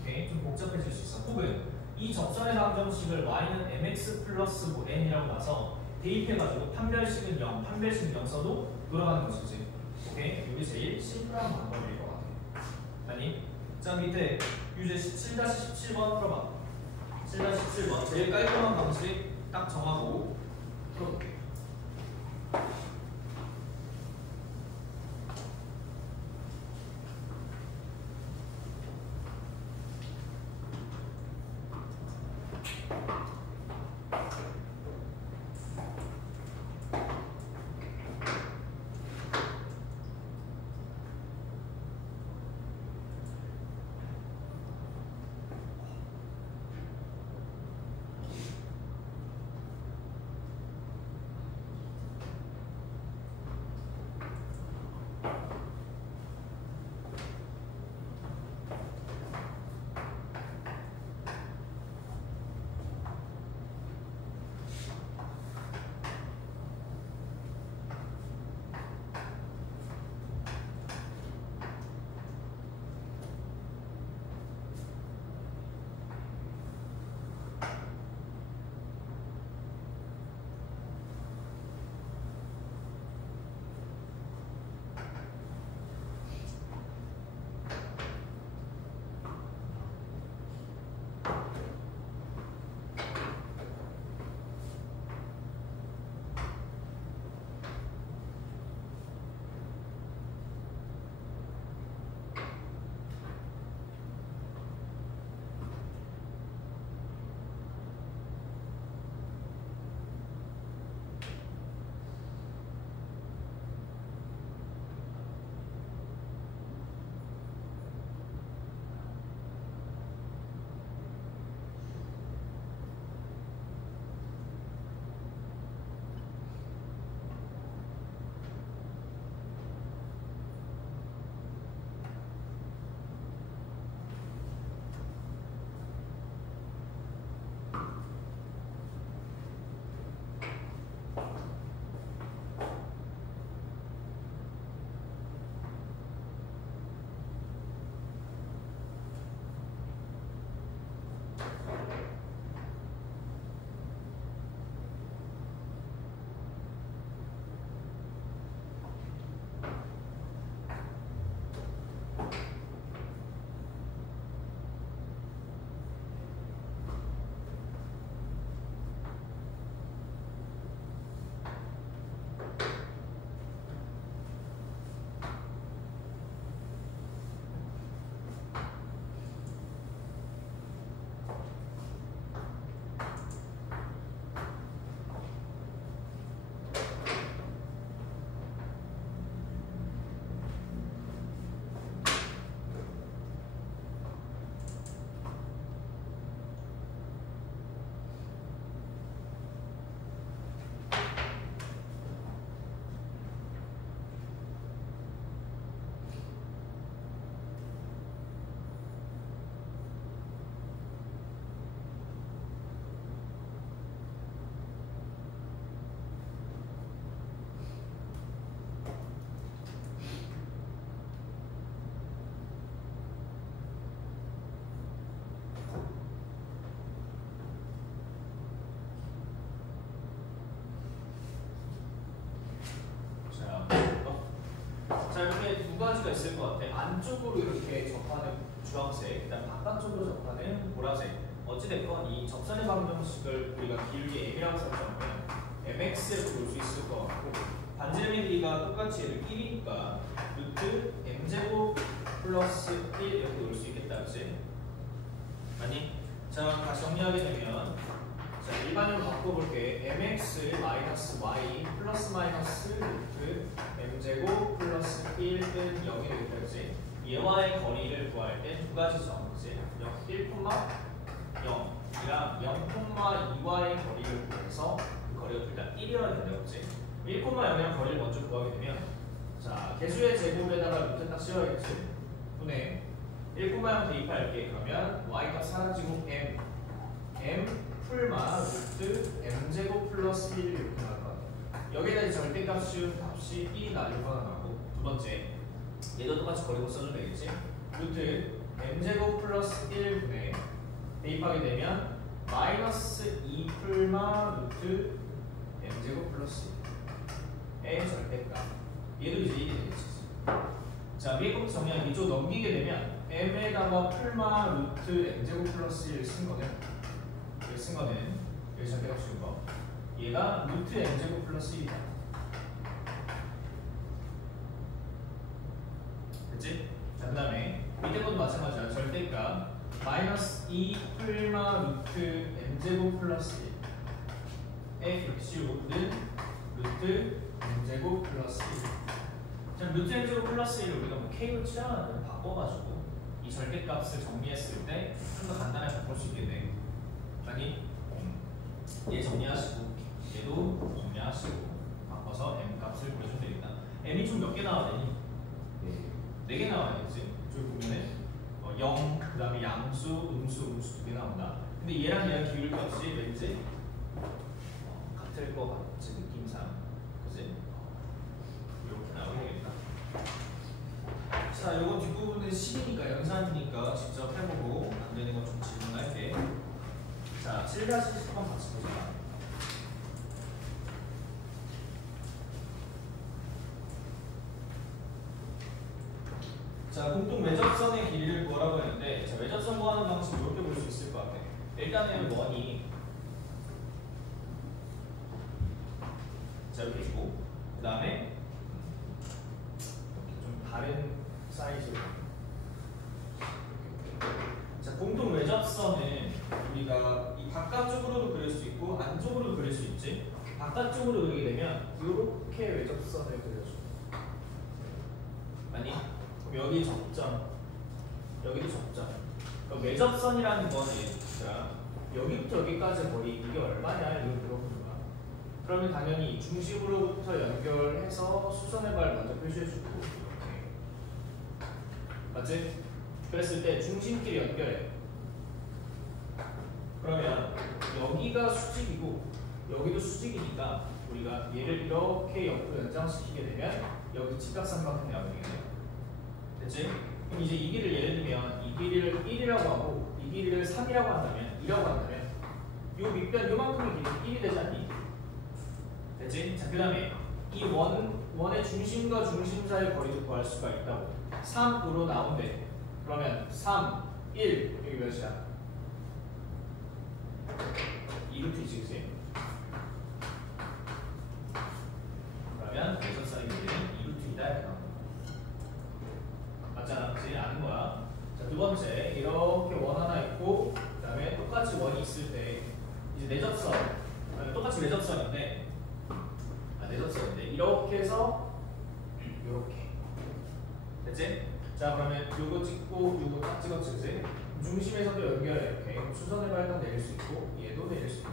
오케이? 좀 복잡해질 수 있어. 혹은 이 접선의 방정식을 y는 mx 플러스 n이라고 봐서 대입해가지고 판별식은 0, 판별식 0 써도 돌아가는 것이지. 오케이? 이게 제일 심플한 방법일 것 같아. 아니? 자, 밑에 유제 7-17번 풀어봐. 7-17번 제일 깔끔한 방식 딱 정하고 풀어볼게. 자, 이렇게 두 가지가 있을 것 같아. 안쪽으로 이렇게 접하는 주황색, 그다음 바깥쪽으로 접하는 보라색. 어찌됐건 이 접선의 방정식을 우리가 길게 m이라고 설정하면 mx로 볼 수 있을 것 같고, 반지름의 길이가 똑같이 얘를 1이니까 루트 m제곱 플러스 1 이렇게 볼 수 있겠다, 그치? 아니? 자, 다시 정리하게 되면 자, 일반으로 바꿔볼게. mx 마이너스 y 플러스 마이너스 루트 m제곱 플러스 1은 0이 되겠다, 그치? 얘와의 거리를 구할 때 두 가지 점, 그치? 1,0이랑 0,2와의 거리를 구해서 그 거리가 둘 다 1이어야 된다, 그치? 1,0이랑 거리를 먼저 구하게 되면 자, 개수의 제곱에다가 루트 딱 씌워야겠지? 분의 1,0 대입할게. 그러면 y값 사라지고 m 풀마 루트 m제곱 플러스 1 이렇게 나올 것 같아요. 여기에다 이제 절대값 씌운 값이 1이 나올 거나 나오고, 두 번째 얘도 똑같이 거리고 써도 되겠지? 루트 m제곱 플러스 1분의 대입하게 되면 마이너스 2 풀마 루트 m제곱 플러스 1의 절대값. 얘도 이제 1이 되겠지. 자, 위에 것부터 정리하면 이쪽 넘기게 되면 m에다가 풀마 루트 m제곱 플러스 1을 쓴 거는 여기 절대값 준 거. 얘가 루트 m제곱 플러스 1이다. 됐지? 자, 그 다음에 밑에 것도 마찬가지야. 절대값 마이너스 2 풀마 루트 m제곱 플러스 1에 이렇게 씌우고는 루트 m제곱 플러스 1. 자, 루트 m제곱 플러스 1을 우리가 뭐 k로 취하면 바꿔가지고 이 절대값을 정리했을 때 좀 더 간단하게 바꿀 수 있겠네. 아니, 얘 정리하시고 얘도 정리하시고 바꿔서 m 값을 구해주면 되겠다. m이 좀 몇 개 나와야 되니? 4개 나와야 되지. 저기 보면은 0, 그 다음에 양수, 음수 2개 나온다. 근데 얘랑 기울값이 왠지 같을 것 같지, 느낌상. 그지? 이렇게 나오게 되겠다. 자, 요건 뒷부분은 식이니까, 연산이니까 직접 해보고 안 되는 건 좀 질문할게. 자, 7-10번 같이 보자. 자, 공통 외접선의 길이를 구하라고 했는데, 자, 외접선 구하는 방식 이렇게 볼 수 있을 것 같아. 일단은 원이 자, 이렇게 있고, 그 다음에 이렇게 좀 다른 사이즈로. 자, 공통 외접선은 우리가 이 바깥쪽으로도 그릴 수 있고 안쪽으로도 그릴 수 있지. 바깥쪽으로 그리게 되면 이렇게 외접선을 그려줘. 아니, 그럼 여기 접점, 여기도 접점. 그럼 외접선이라는 거는 여기부터 여기까지 거리 이게 얼마냐 이걸 물어보는 거야. 그러면 당연히 중심으로부터 연결해서 수선의 발 먼저 표시해주고 이렇게. 맞지? 그랬을 때 중심끼리 연결해. 그러면 여기가 수직이고 여기도 수직이니까 우리가 얘를 이렇게 옆으로 연장시키게 되면 여기 직각삼각형이 나오게 되겠네요. 됐지? 그럼 이제 이 길이를 예를 들면 이 길이를 1이라고 하고 이 길이를 3이라고 한다면 2라고 한다면 요 밑변 요만큼의 길이는 1이 되지 않니? 됐지? 자, 그 다음에 이 원의 중심과 중심 사이의 거리도 구할 수가 있다고. 3으로 나온대. 그러면 3, 1 여기 몇이야? 2루트이지, 그치? 그러면 외접선의 길이는 2루트이다 이렇게 나옵니다. 맞잖아, 그치? 아는 거야. 자, 두 번째 이렇게 원 하나 있고 그 다음에 똑같이 원이 있을 때 이제 내접선 똑같이 내접선인데 이렇게 해서 이렇게 됐지? 자, 그러면 요거 찍고 요거 딱 찍었지, 그치? 중심에서도 연결해. 이렇게 수선의 발도 내릴 수 있고 얘도 내릴 수 있고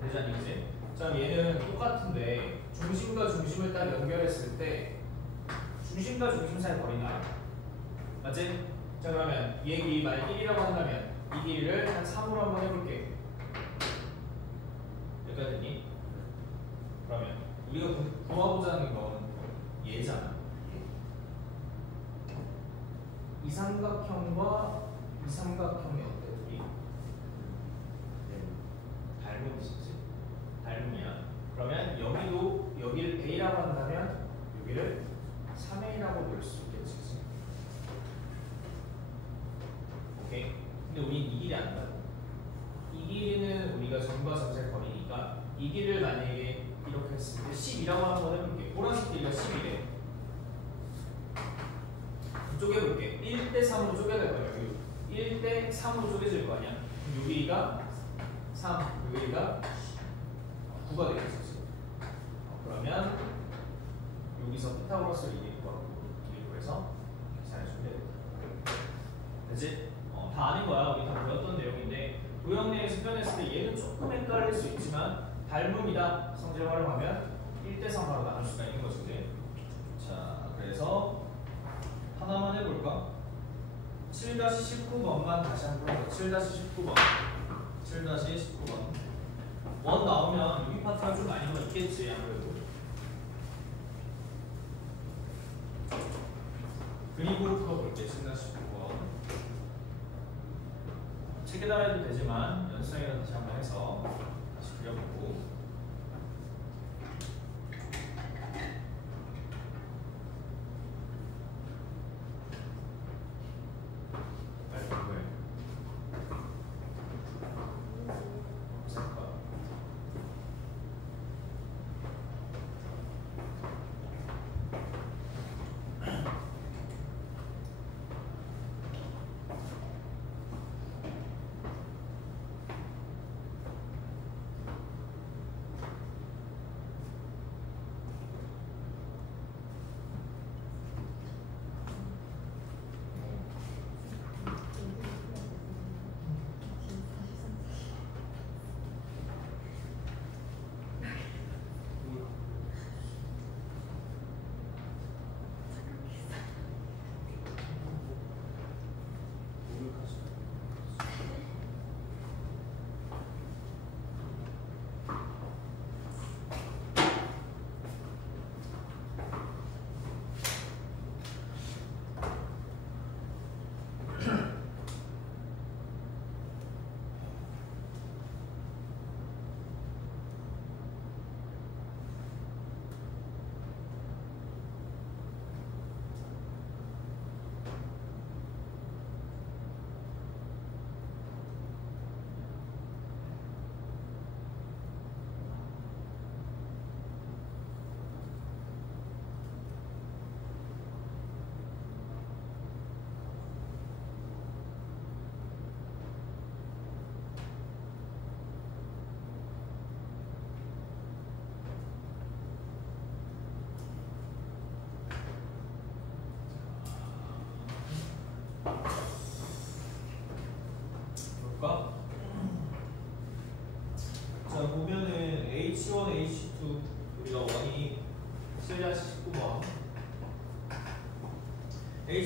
되지 않니, 그치? 자, 얘는 똑같은데 중심과 중심을 딱 연결했을 때 중심과 중심 사이 거리는 알아. 맞지? 자, 그러면 얘 길이 만약 1이라고 한다면 이 길이를 한 3으로 한번 해볼게. 여기까지 됐니? 그러면 우리가 구하고자 하는 건 얘잖아. 이 삼각형과 이 삼각형이 어때? 둘이? 닮음이지. 닮음이야. 그러면 여기도 여기를 A라고 한다면 여기를 3A라고 볼 수 있겠지. 오케이? 근데 우린 이 길이 안다고. 이 길이는 우리가 점과 점의 거리니까 이 길을 만약에 이렇게 했을 때 10이라고 한번 해볼게. 보라색 길이가 10이래. 쪼개볼게. 1대 3으로 쪼개야 될 거야. 여기 1대 3으로 쪼개질 거 아니야. 그럼 요 길이가 3, 요 길이가 9가 되겠지. 그러면 여기서 피타고라스를 이길 거라고 해서 계산해주면 되겠다. 됐지? 다 아는 거야. 우리 다 배웠던 내용인데 도형내에서 표현했을 때 얘는 조금 헷갈릴 수 있지만 닮음이다. 성질을 활용하면 1대 3으로 나눌 수가 있는 거지. 자, 그래서 하나만 해볼까? 7-19번만 다시 한번 해볼까? 7-19번 7-19번 원 나오면 여기 파트가 좀 많이 더 있겠지 아무래도. 그리고 풀어볼게. 7-19번 책에다가 해도 되지만 연습생이라도 다시 한번 해서 다시 그려보고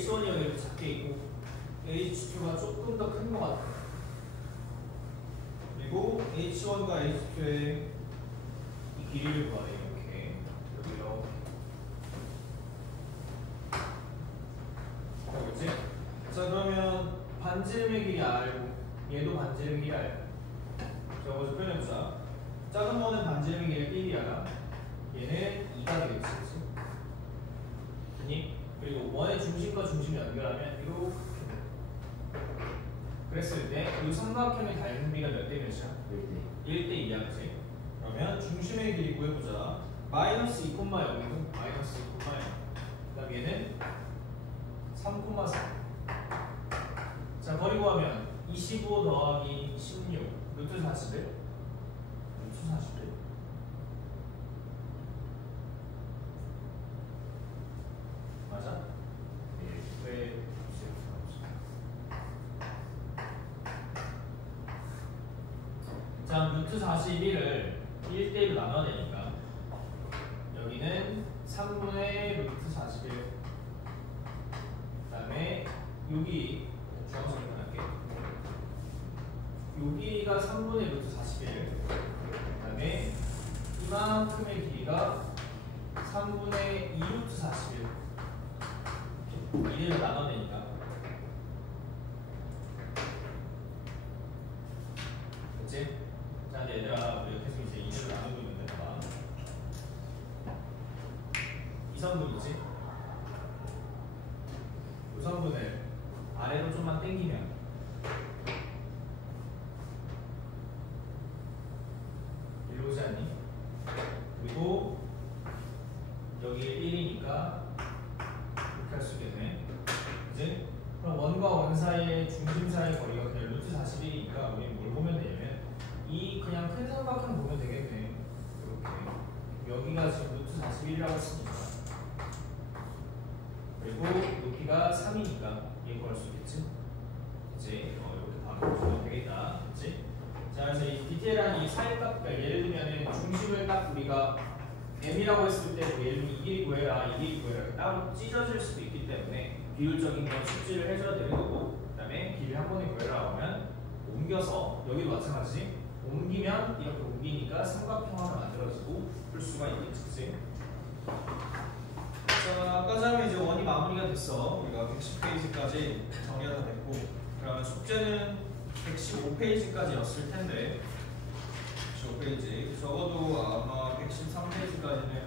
H1이 여기 이렇게 작게 있고 H2가 조금 더 큰 것 같아요. 그리고 H1과 H2의 이 길이를 구하래요. 이렇게 여기 이렇게. 그렇지? 자 그러면 반지름의 길이 알고 얘도 반지름의 길이 알고. 자 먼저 표현해보자. 작은 거는 반지름의 길이 1이야. 얘는 2가 되겠지. 그니? 그리고 원의 중심과 중심 연결하면 이렇게 돼. 그랬을 때 이 삼각형의 닮은비가 몇 대 몇이야? 1대 2야, 그치? 그러면 중심의 길이 구해보자. 마이너스 2,0이고 마이너스 2,0. 그 다음 얘는 3,4. 자 거리 구하면 25 더하기 16 루트 41 루트 41 맞아? 왜 자 루트 41을 1대1로 나눠야 되니까 여기는 3분의 루트 41 그 다음에 여기 주황색으로 할게. 여기가 3분의 루트 41 그 다음에 이만큼의 길이가 3분의 2 루트 41 이대로 나눠내니까 됐지? 자 근데 얘들아 우리가 계속 이제 이대로 나누고 있는데 봐봐. 이 성분이지? 이 성분을 아래로 좀만 당기면 일로 오지 않니? 그리고 여기 1이니까 이렇게 할 수 있겠네. 그치? 그럼 원과 원 사이의 중심 사이의 거리가 그냥 루트 41이니까 우리 뭘 보면 되냐면 이 그냥 큰 삼각형 보면 되겠네. 이렇게 여기가 지금 루트 41이라고 했으니까 그리고 높이가 3이니까 얘 구할 수 있겠지? 그치? 이렇게 바로 보면 되겠다. 그치? 자 그래서 이 디테일한 이 사이값 예를 들면 중심을 딱 우리가 m이라고 했을 때 예를 들면 이 길이 구해라 이 길이 구해라 이렇게 따로 찢어질 수도 있기 때문에 비율적인 건 숙지를 해줘야 되는 거고 그 다음에 길을 한 번에 구해라 하면 옮겨서 여기도 마찬가지지 옮기면 이렇게 옮기니까 삼각형화가 만들어지고 풀 수가 있겠지. 그치? 자 아까 전에 이제 원이 마무리가 됐어. 우리가 110페이지까지 정리가 다 됐고 그러면 숙제는 115페이지까지였을 텐데 115페이지 적어도 아마 113페이지까지는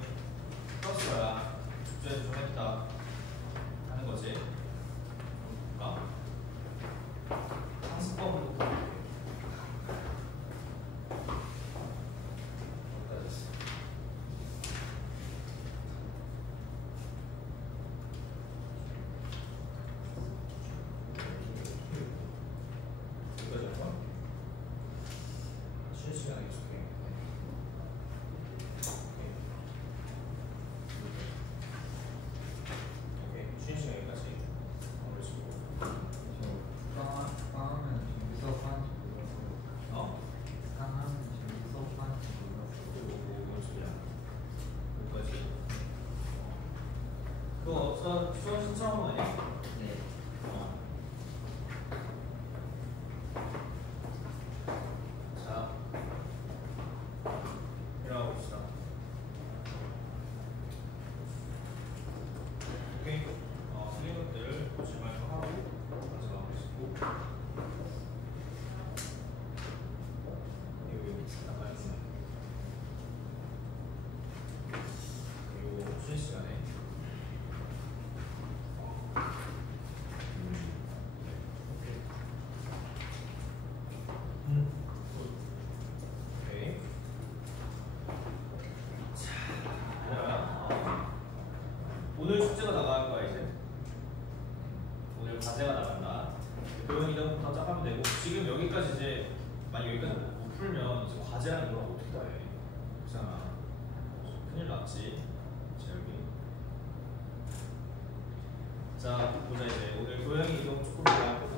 풀었어야 숙제를 좀 했다 하는 거지. 볼까? 상습법으로 볼게. 수원 신청한 거 아니야? 네. 자, 일어나 봅시다. 오케이. 틀린 것들 보지 말고 하고 마지막 보시고 그리고 여기 나가 있네. 그리고 쉬는 시간에 오케이. 자, 오늘 숙제가 나갈 거야 이제. 오늘 과제가 나간다. 교양 이전부터 짝하면 되고 지금 여기까지 이제 만약 여기까지 못 풀면 이제 과제하는 걸 어떻게 다 해? 그렇잖아. 큰일 났지. 자 여기. 자 보자 이제 오늘 교양의 이동 조금 더 할 거고.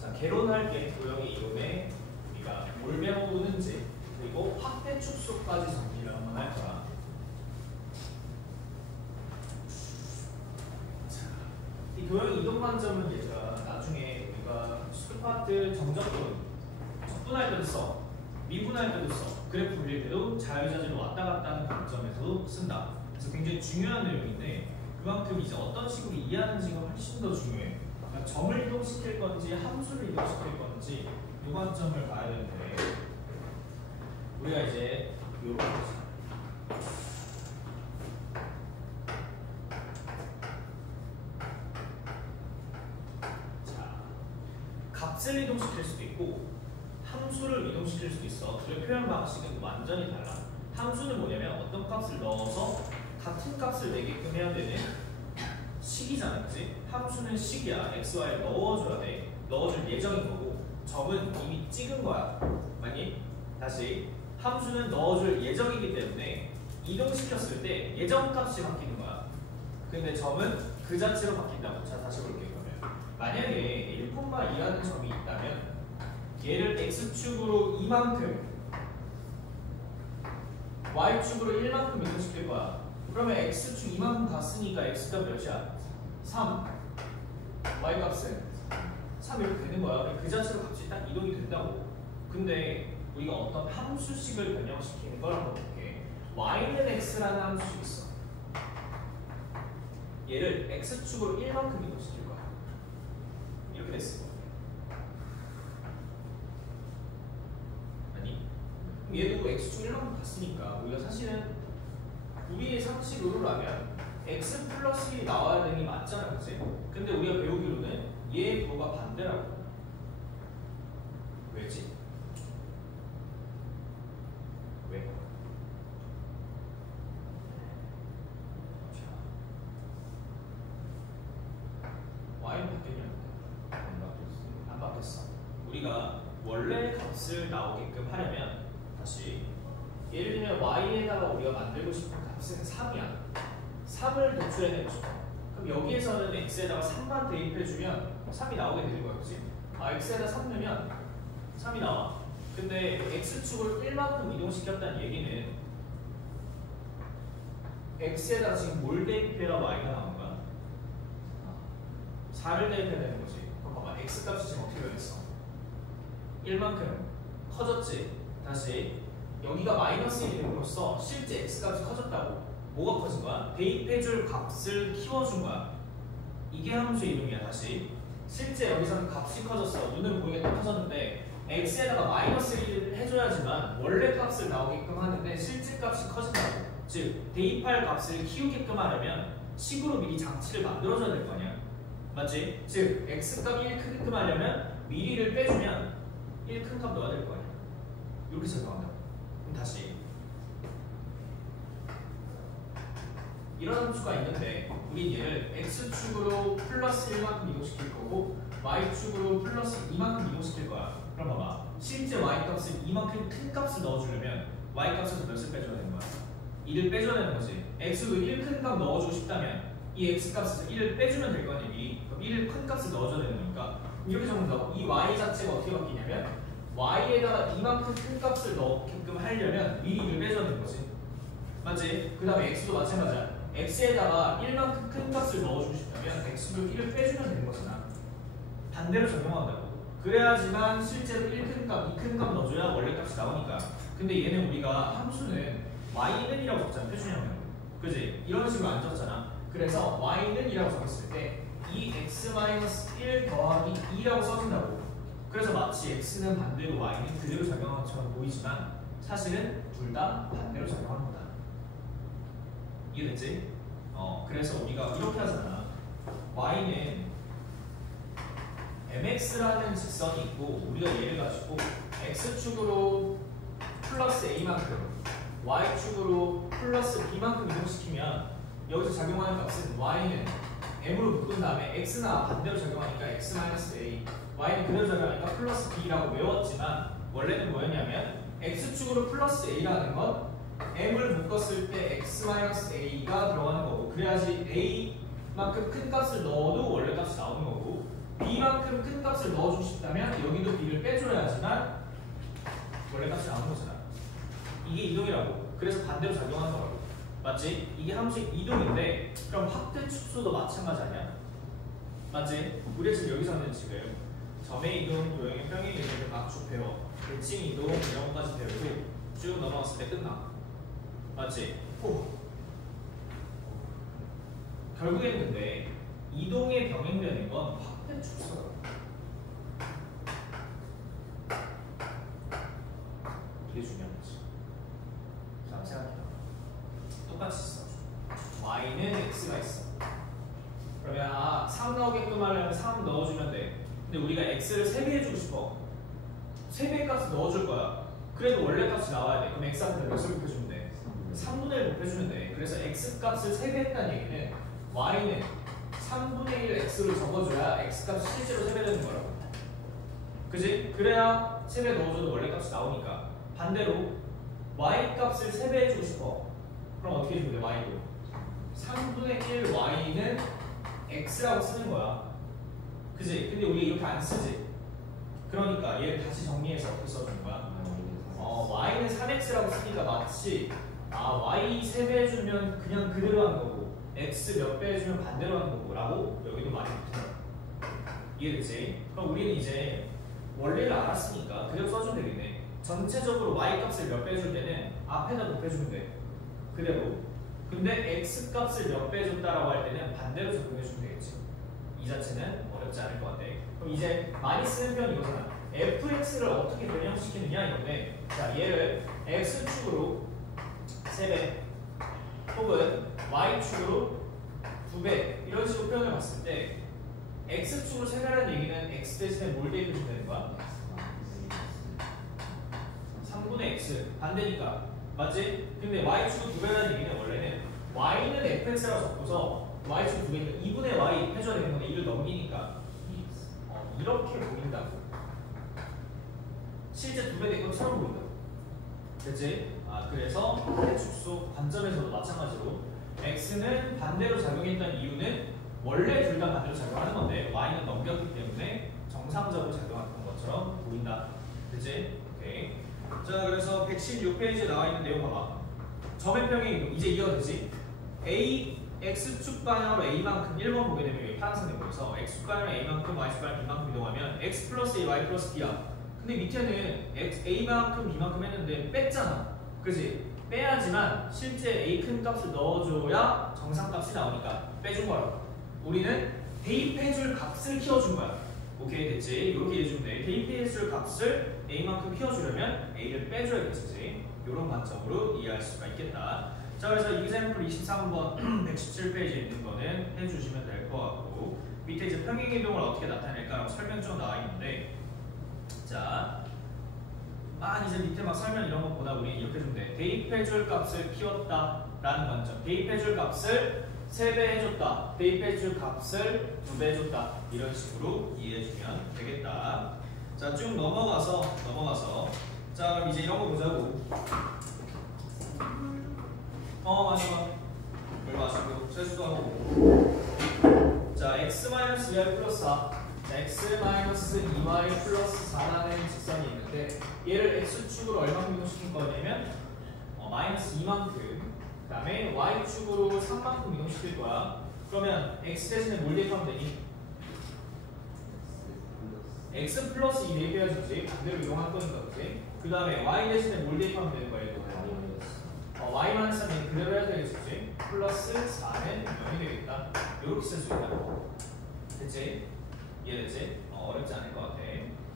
자 개론할게. 교양의 이동에 우리가 뭘 배우는지 그리고 확대 축소까지 정리를 한번 할 거야. 이 도형의 이동 관점은 얘가 나중에 우리가 수파트 정적분 적분할 때도 써, 미분할 때도 써, 그래프 그릴 때도 자유자재로 왔다 갔다 하는 관점에서도 쓴다. 그래서 굉장히 중요한 내용인데 그만큼 이제 어떤 식으로 이해하는지가 훨씬 더 중요해. 그러니까 점을 이동시킬 건지 함수를 이동시킬 건지 이 관점을 봐야 되는데 우리가 이제 요렇게 값을 이동시킬 수도 있고 함수를 이동시킬 수도 있어. 그 표현 방식은 완전히 달라. 함수는 뭐냐면 어떤 값을 넣어서 같은 값을 내게끔 해야 되는 식이잖아, 그치? 함수는 식이야. x, y를 넣어줘야 돼. 넣어줄 예정인 거고 점은 이미 찍은 거야. 맞니? 다시 함수는 넣어줄 예정이기 때문에 이동시켰을 때 예정값이 바뀌는 거야. 근데 점은 그 자체로 바뀐다고. 자, 다시 볼게요. 그러면 만약에 1,2라는 점이 있다면 얘를 x축으로 2만큼 y축으로 1만큼 이동시킬 거야. 그러면 x축 2만큼 갔으니까 x값 몇이야? 3. y값은 3 이렇게 되는 거야. 그 자체로 값이 딱 이동이 된다고. 근데 우리가 어떤 함수식을 변형시키는 걸 한번 볼게. y는 x라는 함수식 있어. 얘를 x축으로 1만큼 이동시킬 거야. 이렇게 됐어. 아니? 얘도 x축 1만큼 갔으니까 우리가 사실은 우리의 상식으로라면 x 플러스 1이 나와야 되는 게 맞잖아, 그치? 근데 우리가 배우기로는 얘의 부호가 반대라고. 왜지? 왜? y는 바뀌었냐? 안 바뀌었어. 우리가 원래 값을 나오게끔 하려면 다시 예를 들면 y에다가 우리가 만들고 싶은 값은 3이야. 3을 도출해내고 싶어. 그럼 여기에서는 x에다가 3만 대입해주면 3이 나오게 되는 거야, 그치? x에다 3 넣으면 3이 나와. 근데 x축으로 1만큼 이동시켰다는 얘기는 x에다가 지금 뭘 대입해라 y가 나온 거야? 4를 대입해야 되는 거지. 봐봐, x값이 지금 어떻게 변했어? 1만큼 커졌지? 다시 여기가 마이너스 1이 됨으로써 실제 x값이 커졌다고. 뭐가 커진 거야? 대입해줄 값을 키워준 거야. 이게 함수의 이동이야. 다시 실제 여기서는 값이 커졌어. 눈으로 보이게 딱 커졌는데 x에다가 마이너스 1을 해줘야지만 원래 값을 나오게끔 하는데 실제 값이 커진다고. 즉 대입할 값을 키우게끔 하려면 식으로 미리 장치를 만들어줘야 될 거 아니야. 맞지? 즉 x값 1 크게끔 하려면 미리를 빼주면 1 큰 값 넣어야 될 거 아니야. 이렇게 적용한다. 그럼 다시 이런 함수가 있는데 우린 얘를 x축으로 플러스 1만큼 이동시킬 거고 y축으로 플러스 2만큼 이동시킬 거야. 그럼 봐봐, 실제 y값을 2만큼 큰 값을 넣어주려면 y값에서 몇을 빼줘야 되는 거야? 2를 빼줘야 되는 거지. x도 1 큰 값 넣어주고 싶다면 이 x값에서 1을 빼주면 될 거 아니야. 미리. 그럼 1을 큰 값을 넣어줘야 되는 거니까 이렇게 적는다고. 이 y 자체가 어떻게 바뀌냐면 y에다가 이만큼 큰 값을 넣게끔 하려면 미리 1을 빼줘야 되는 거지. 맞지? 그 다음에 x도 마찬가지야. x에다가 1만큼 큰 값을 넣어주고 싶다면 x도 1을 빼주면 되는 거잖아. 반대로 적용한다고. 그래야지만 실제로 1 큰 값, 2 큰 값 넣어줘야 원래 값이 나오니까. 근데 얘는 우리가 함수는 y는 이라고 적잖아. 표준형은. 그지? 이런 식으로 안 적잖아. 그래서 y는 이라고 적었을 때 이 x-1 더하기 2라고 써준다고. 그래서 마치 x는 반대로 y는 그대로 작용한 것처럼 보이지만 사실은 둘 다 반대로 작용하는 거다. 이해됐지? 그래서 우리가 이렇게 하잖아. y는 mx라는 직선이 있고 우리가 얘를 가지고 x축으로 플러스 a만큼 y축으로 플러스 b만큼 이동시키면 여기서 작용하는 값은 y는 m으로 묶은 다음에 x는 반대로 작용하니까 x-a, y는 그대로 작용하니까 플러스 b라고 외웠지만 원래는 뭐였냐면 x축으로 플러스 a라는 건 m을 묶었을 때 x-a가 들어가는 거고 그래야지 a만큼 큰 값을 넣어도 원래 값이 나오는 거고 b만큼 큰 값을 넣어주고 싶다면 여기도 b를 빼줘야지만 원래 값이 나오는 거잖아. 이게 이동이라고. 그래서 반대로 작용하는 거라고. 맞지? 이게 함수의 이동인데 그럼 확대 축소도 마찬가지 아니야? 맞지? 우리 지금 여기서는 지금 점의 이동, 도형의 평행 이동을 각축 배워 대칭 이동 이런 것까지 배우고 쭉 넘어갔을 때 끝나. 맞지? 오. 결국에는 근데 이동에 병행되는 건 확대 축소다. 이게 중요한 거지. 자, 생각해봐. 똑같이 써. y는 x가 있어. 그러면 3 넣게끔 하려면 3 넣어주면 돼. 근데 우리가 x를 3배 해주고 싶어. 3배의 값을 넣어줄 거야. 그래도 원래 값이 나와야 돼. 그럼 x한테 몇을 곱해주면 돼? 3분의 1 곱해주면 돼. 그래서 x 값을 3배 했다는 얘기는 y는 3분의 1 x로 적어줘야 x 값이 실제로 3배 되는 거라고. 그지? 그래야 3배 넣어줘도 원래 값이 나오니까. 반대로 y 값을 3배 해주고 싶어. 그럼 어떻게 해주면 돼? y도 3분의 1 y는 x라고 쓰는 거야. 그지? 근데 우리 이렇게 안 쓰지. 그러니까 얘를 다시 정리해서 어떻게 써주는 거야? y는 3x라고 쓰니까 마치 y 3배 해주면 그냥 그대로 하는 거고 x 몇 배 해주면 반대로 하는 거고 라고 여기도 말이 붙어요. 이해되지? 그럼 우리는 이제 원리를 알았으니까 그대로 써주면 되겠네. 전체적으로 y 값을 몇 배 해줄 때는 앞에다 곱해주면 돼. 그대로. 근데 x 값을 몇 배 해줬다라고 할 때는 반대로 적용해주면 되겠지. 이 자체는 어렵지 않을 것 같아. 그럼 이제 많이 쓰는 표현 이거잖아. fx를 어떻게 변형시키느냐 이건데, 자 얘를 x축으로 3배 혹은 y축으로 2배 이런 식으로 표현을 봤을 때 x축으로 3배라는 얘기는 x 대신에 뭘 대입해주면 되는 거야? 3분의 x 반대니까 맞지? 근데 y축으로 2배라는 얘기는 원래는 y는 fx라고 적고서 y축 2배니까 2분의 y 해줘야 되는 건데 2를 넘기니까 이렇게 보인다고. 실제 2배 된 것처럼 보인다고. 됐지? 그래서 축소 관점에서도 마찬가지로 x는 반대로 작용했던 이유는 원래 둘 다 반대로 작용하는 건데 y는 넘겼기 때문에 정상적으로 작용했던 것처럼 보인다. 됐지? 오케이. 자, 그래서 116페이지에 나와 있는 내용 봐봐. 점의 평행 이동 이제 이어되지? a x축 방향으로 a만큼 1번 보게 되면 여기 파란색 내보여서 x축 방향으로 a만큼 y축 방향 b만큼 이동하면 x 플러스 a y 플러스 b야. 근데 밑에는 a만큼 b만큼 했는데 뺐잖아. 그지? 빼야지만 실제 a 큰 값을 넣어줘야 정상값이 나오니까 빼준 거라고. 우리는 대입해줄 값을 키워준 거야. 오케이 됐지? 이렇게 해주면 돼. 대입해줄 값을 a만큼 키워주려면 a를 빼줘야겠지. 이런 관점으로 이해할 수가 있겠다. 자, 그래서 example 23번 117페이지에 있는 거는 해주시면 될 것 같고, 밑에 이제 평행이동을 어떻게 나타낼까라고 설명 좀 나와 있는데, 자, 이제 밑에 막 설명 이런 것보다 우리 이렇게 해주면 돼. 대입해줄 값을 키웠다라는 관점. 대입해줄 값을 3배 해줬다. 대입해줄 값을 2배 해줬다. 이런 식으로 이해해주면 되겠다. 자, 쭉 넘어가서 자, 그럼 이제 이런 거 보자고. 맞아. 물 마시고 세수도 하고. 자, x-2y 플러스 4. 자, x-2y 플러스 4라는 직선이 있는데 얘를 x축으로 얼마큼 이동시킨 거냐면 마이너스 2만큼, 그 다음에 y축으로 3만큼 이동시킬 거야. 그러면 x 대신에 뭘 대입하면 되니? x 플러스 2 대입해야지. 반대로 이동할 거니까. 그치? 그 다음에 y 대신에 뭘 대입하면 되는 거야? 이거 y만 3이 그대로 해야 되겠지? 플러스 4는 0이 되겠다. 이렇게 쓸 수 있다. 됐지? 이해됐지? 어렵지 않을 것 같아.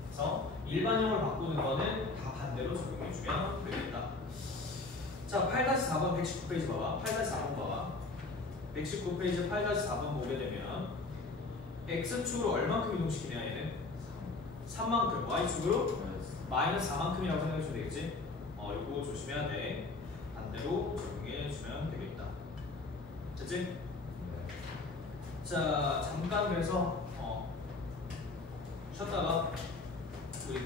그래서 일반형을 바꾸는 거는 다 반대로 적용해주면 되겠다. 자, 8-4번 119페이지 봐봐. 8-4번 봐봐. 119페이지 8-4번 보게 되면 x축으로 얼만큼 이동시키냐 얘는? 3만큼. y축으로 마이너스 4만큼이라고 생각해주면 되겠지? 이거 조심해야 돼. 반대로 적용해주면 되겠다. 됐지? 자, 잠깐 그래서 쉬었다가